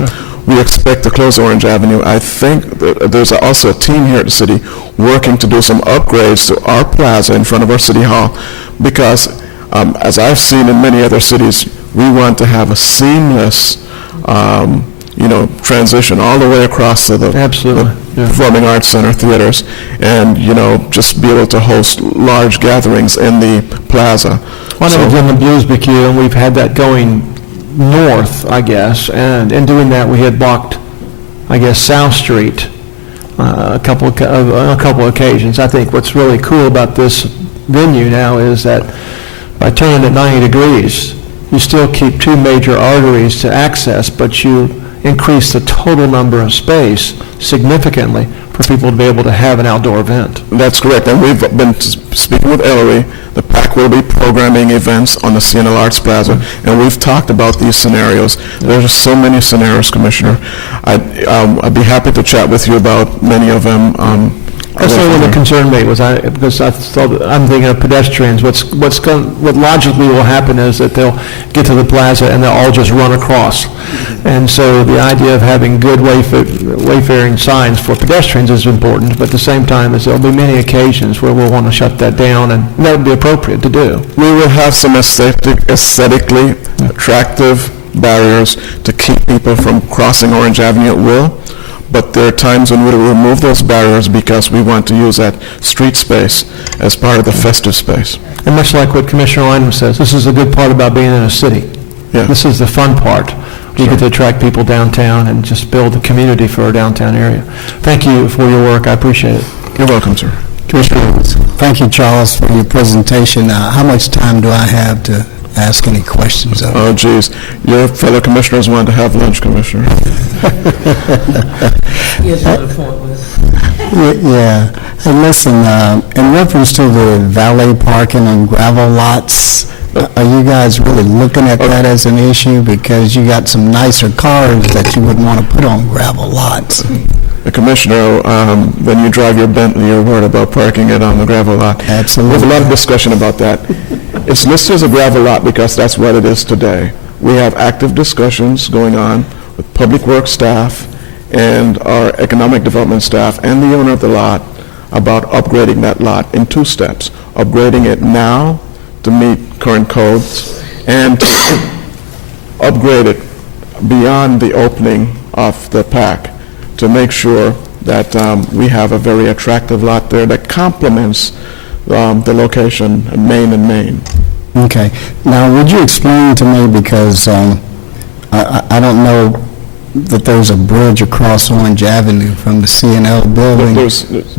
We expect to close Orange Avenue. I think there's also a team here at the city working to do some upgrades to our plaza in front of our city hall, because as I've seen in many other cities, we want to have a seamless transition all the way across to the Absolutely, the yeah. Performing Arts Center theaters, and just be able to host large gatherings in the plaza. I know we've done the Blues BQ, and we've had that going north, I guess, and in doing that, we had blocked, I guess, South Street on a couple of occasions. I think what's really cool about this venue now is that by turning it 90 degrees, you still keep two major arteries to access, but you increase the total number of space significantly for people to be able to have an outdoor event. That's correct, and we've been speaking with Ellery. The PAC will be programming events on the CNL Arts Plaza, and we've talked about these scenarios. There's so many scenarios, Commissioner. I'd be happy to chat with you about many of them. That's the only one that concerned me, because I'm thinking of pedestrians. What logically will happen is that they'll get to the plaza and they'll all just run across. And so the idea of having good wayfaring signs for pedestrians is important, but at the same time, there'll be many occasions where we'll want to shut that down, and that would be appropriate to do. We will have some aesthetically attractive barriers to keep people from crossing Orange Avenue at will. But there are times when we'll remove those barriers because we want to use that street space as part of the festive space. And much like what Commissioner Lineham says, this is a good part about being in a city. Yeah. This is the fun part. You get to attract people downtown and just build a community for our downtown area. Thank you for your work. I appreciate it. You're welcome, sir. Commissioner, thank you, Charles, for your presentation. How much time do I have to ask any questions of you? Oh, geez. Your fellow commissioners want to have lunch, Commissioner. Yeah. Hey, listen, in reference to the valet parking on gravel lots, are you guys really looking at that as an issue? Because you got some nicer cars that you wouldn't want to put on gravel lots. Commissioner, when you drive your Bentley, you're worried about parking it on the gravel lot. Absolutely. We have a lot of discussion about that. It's listed as a gravel lot because that's what it is today. We have active discussions going on with Public Works staff and our Economic Development staff and the owner of the lot about upgrading that lot in two steps. Upgrading it now to meet current codes and to upgrade it beyond the opening of the PAC to make sure that we have a very attractive lot there that complements the location of Main and Main. Okay. Now, would you explain to me, because I don't know that there's a bridge across Orange Avenue from the CNL building,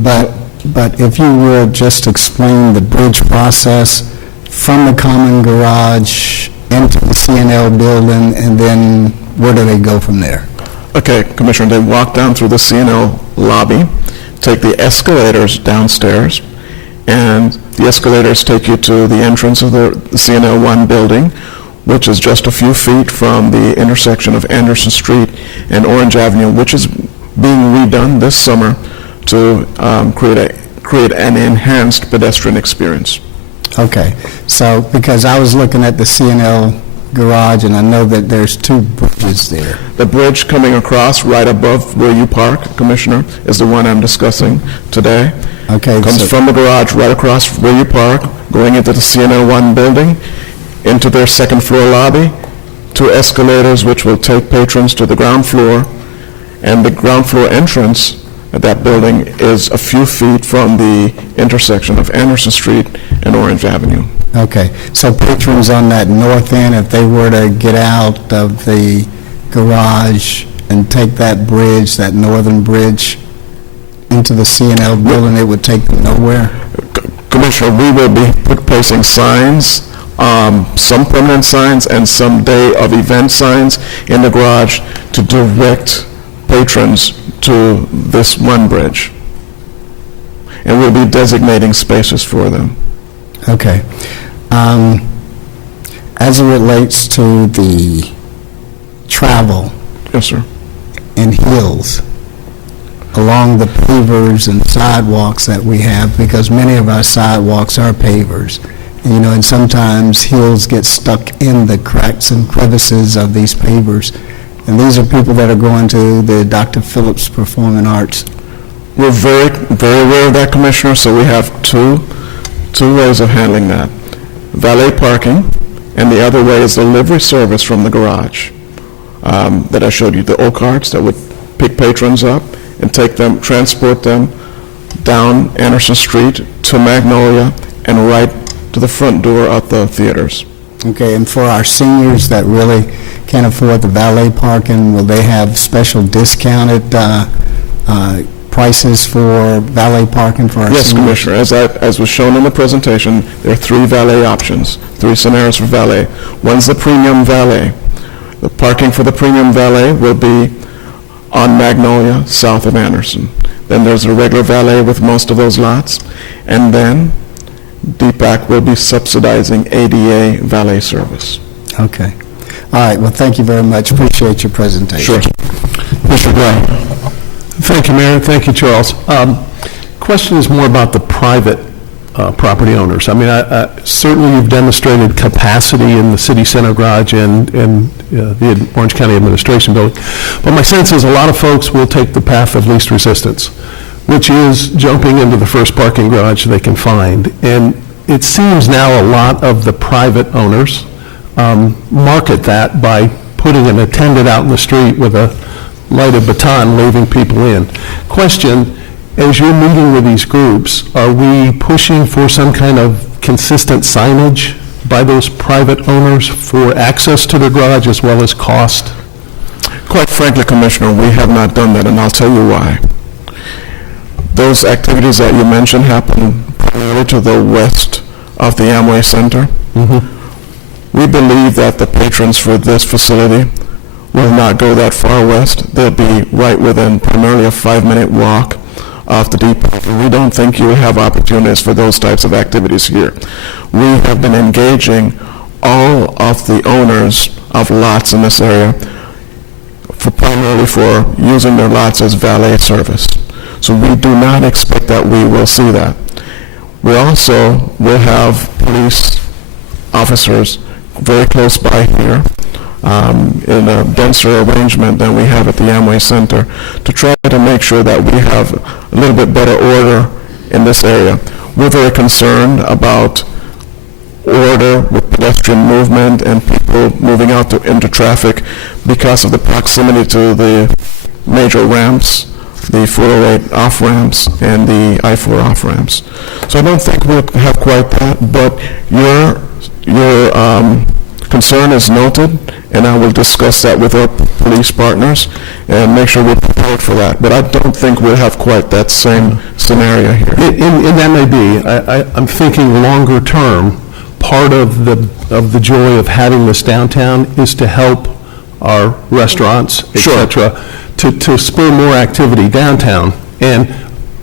but if you would just explain the bridge process from the common garage into the CNL building, and then where do they go from there? Okay, Commissioner, they walk down through the CNL lobby, take the escalators downstairs, and the escalators take you to the entrance of the CNL 1 building, which is just a few feet from the intersection of Anderson Street and Orange Avenue, which is being redone this summer to create an enhanced pedestrian experience. Okay, so, because I was looking at the CNL garage, and I know that there's two bridges there. The bridge coming across right above where you park, Commissioner, is the one I'm discussing today. Okay, Comes so- from the garage right across where you park, going into the CNL 1 building, into their second floor lobby, two escalators which will take patrons to the ground floor, and the ground floor entrance at that building is a few feet from the intersection of Anderson Street and Orange Avenue. Okay, so patrons on that north end, if they were to get out of the garage and take that bridge, that northern bridge, into the CNL building, it would take them nowhere? Commissioner, we will be placing signs, some permanent signs and some day of event signs in the garage to direct patrons to this one bridge. And we'll be designating spaces for them. Okay. As it relates to the travel Yes, sir. in hills along the pavers and sidewalks that we have, because many of our sidewalks are pavers, and sometimes hills get stuck in the cracks and crevices of these pavers. And these are people that are going to the Dr. Phillips Performing Arts. We're very, very aware of that, Commissioner, so we have two ways of handling that. Valet parking, and the other way is the delivery service from the garage that I showed you, the old carts that would pick patrons up and take them, transport them down Anderson Street to Magnolia and right to the front door of the theaters. Okay, and for our seniors that really can't afford the valet parking, will they have special discounted prices for valet parking for our Yes, seniors? Commissioner, as was shown in the presentation, there are three valet options, three scenarios for valet. One's the premium valet. The parking for the premium valet will be on Magnolia, south of Anderson. Then there's a regular valet with most of those lots, and then DPAC will be subsidizing ADA valet service. Okay. All right, well, thank you very much. Appreciate your presentation. Sure. Mr. Gray. Thank you, Mayor. Thank you, Charles. Question is more about the private property owners. I mean, certainly you've demonstrated capacity in the city center garage and the Orange County Administration building, but my sense is a lot of folks will take the path of least resistance, which is jumping into the first parking garage they can find. And it seems now a lot of the private owners market that by putting an attendant out in the street with a lighted baton waving people in. Question, as you're meeting with these groups, are we pushing for some kind of consistent signage by those private owners for access to the garage as well as cost? Quite frankly, Commissioner, we have not done that, and I'll tell you why. Those activities that you mentioned happen primarily to the west of the Amway Center. We believe that the patrons for this facility will not go that far west. They'll be right within primarily a 5-minute walk off the depot. And we don't think you will have opportunities for those types of activities here. We have been engaging all of the owners of lots in this area primarily for using their lots as valet service. So we do not expect that we will see that. We also will have police officers very close by here in a denser arrangement than we have at the Amway Center to try to make sure that we have a little bit better order in this area. We're very concerned about order with pedestrian movement and people moving out into traffic because of the proximity to the major ramps the 408 off-ramps and the I-4 off-ramps. So I don't think we'll have quite that, but your concern is noted, and I will discuss that with our police partners and make sure we're prepared for that. But I don't think we'll have quite that same scenario here. And that may be. I'm thinking longer term, part of the joy of having this downtown is to help our restaurants, et cetera, to spur more activity downtown. And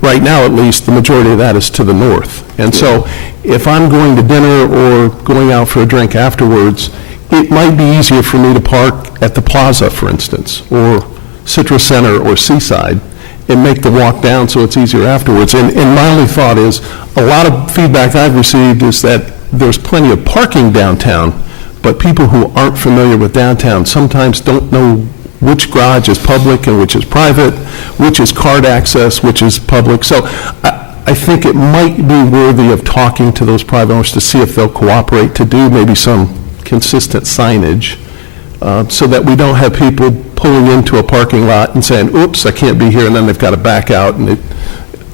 right now, at least, the majority of that is to the north. And so if I'm going to dinner or going out for a drink afterwards, it might be easier for me to park at the plaza, for instance, or Citrus Center or Seaside, and make the walk down so it's easier afterwards. And my only thought is, a lot of feedback I've received is that there's plenty of parking downtown, but people who aren't familiar with downtown sometimes don't know which garage is public and which is private, which is card access, which is public. So I think it might be worthy of talking to those private owners to see if they'll cooperate to do maybe some consistent signage, so that we don't have people pulling into a parking lot and saying, oops, I can't be here, and then they've got to back out. And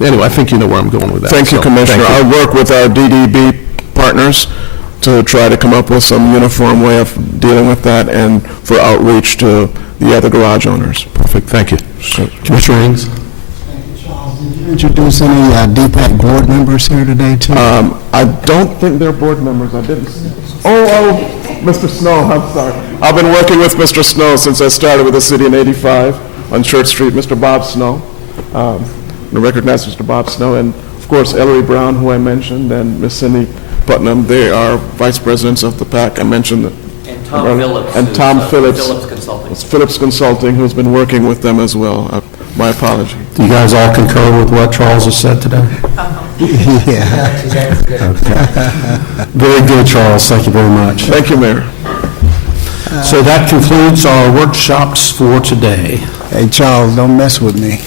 anyway, I think you know where I'm going with that. Thank you, So, Commissioner. thank you. I'll work with our DDB partners to try to come up with some uniform way of dealing with that and for outreach to the other garage owners. Perfect, thank you. Commissioner Ings? Introduce any DPAC board members here today, too? I don't think they're board members. I didn't see. Oh, Mr. Snow, I'm sorry. I've been working with Mr. Snow since I started with the city in '85 on Church Street, Mr. Bob Snow. I recognize Mr. Bob Snow, and of course, Ellery Brown, who I mentioned, and Miss Cindy Putnam. They are vice presidents of the PAC. I mentioned that. And Tom Phillips. And Tom Phillips. Phillips Consulting. It's Phillips Consulting, who's been working with them as well. My apology. Do you guys all concur with what Charles has said today? Yeah. Very good, Charles. Thank you very much. Thank you, Mayor. So that concludes our workshops for today. Hey, Charles, don't mess with me.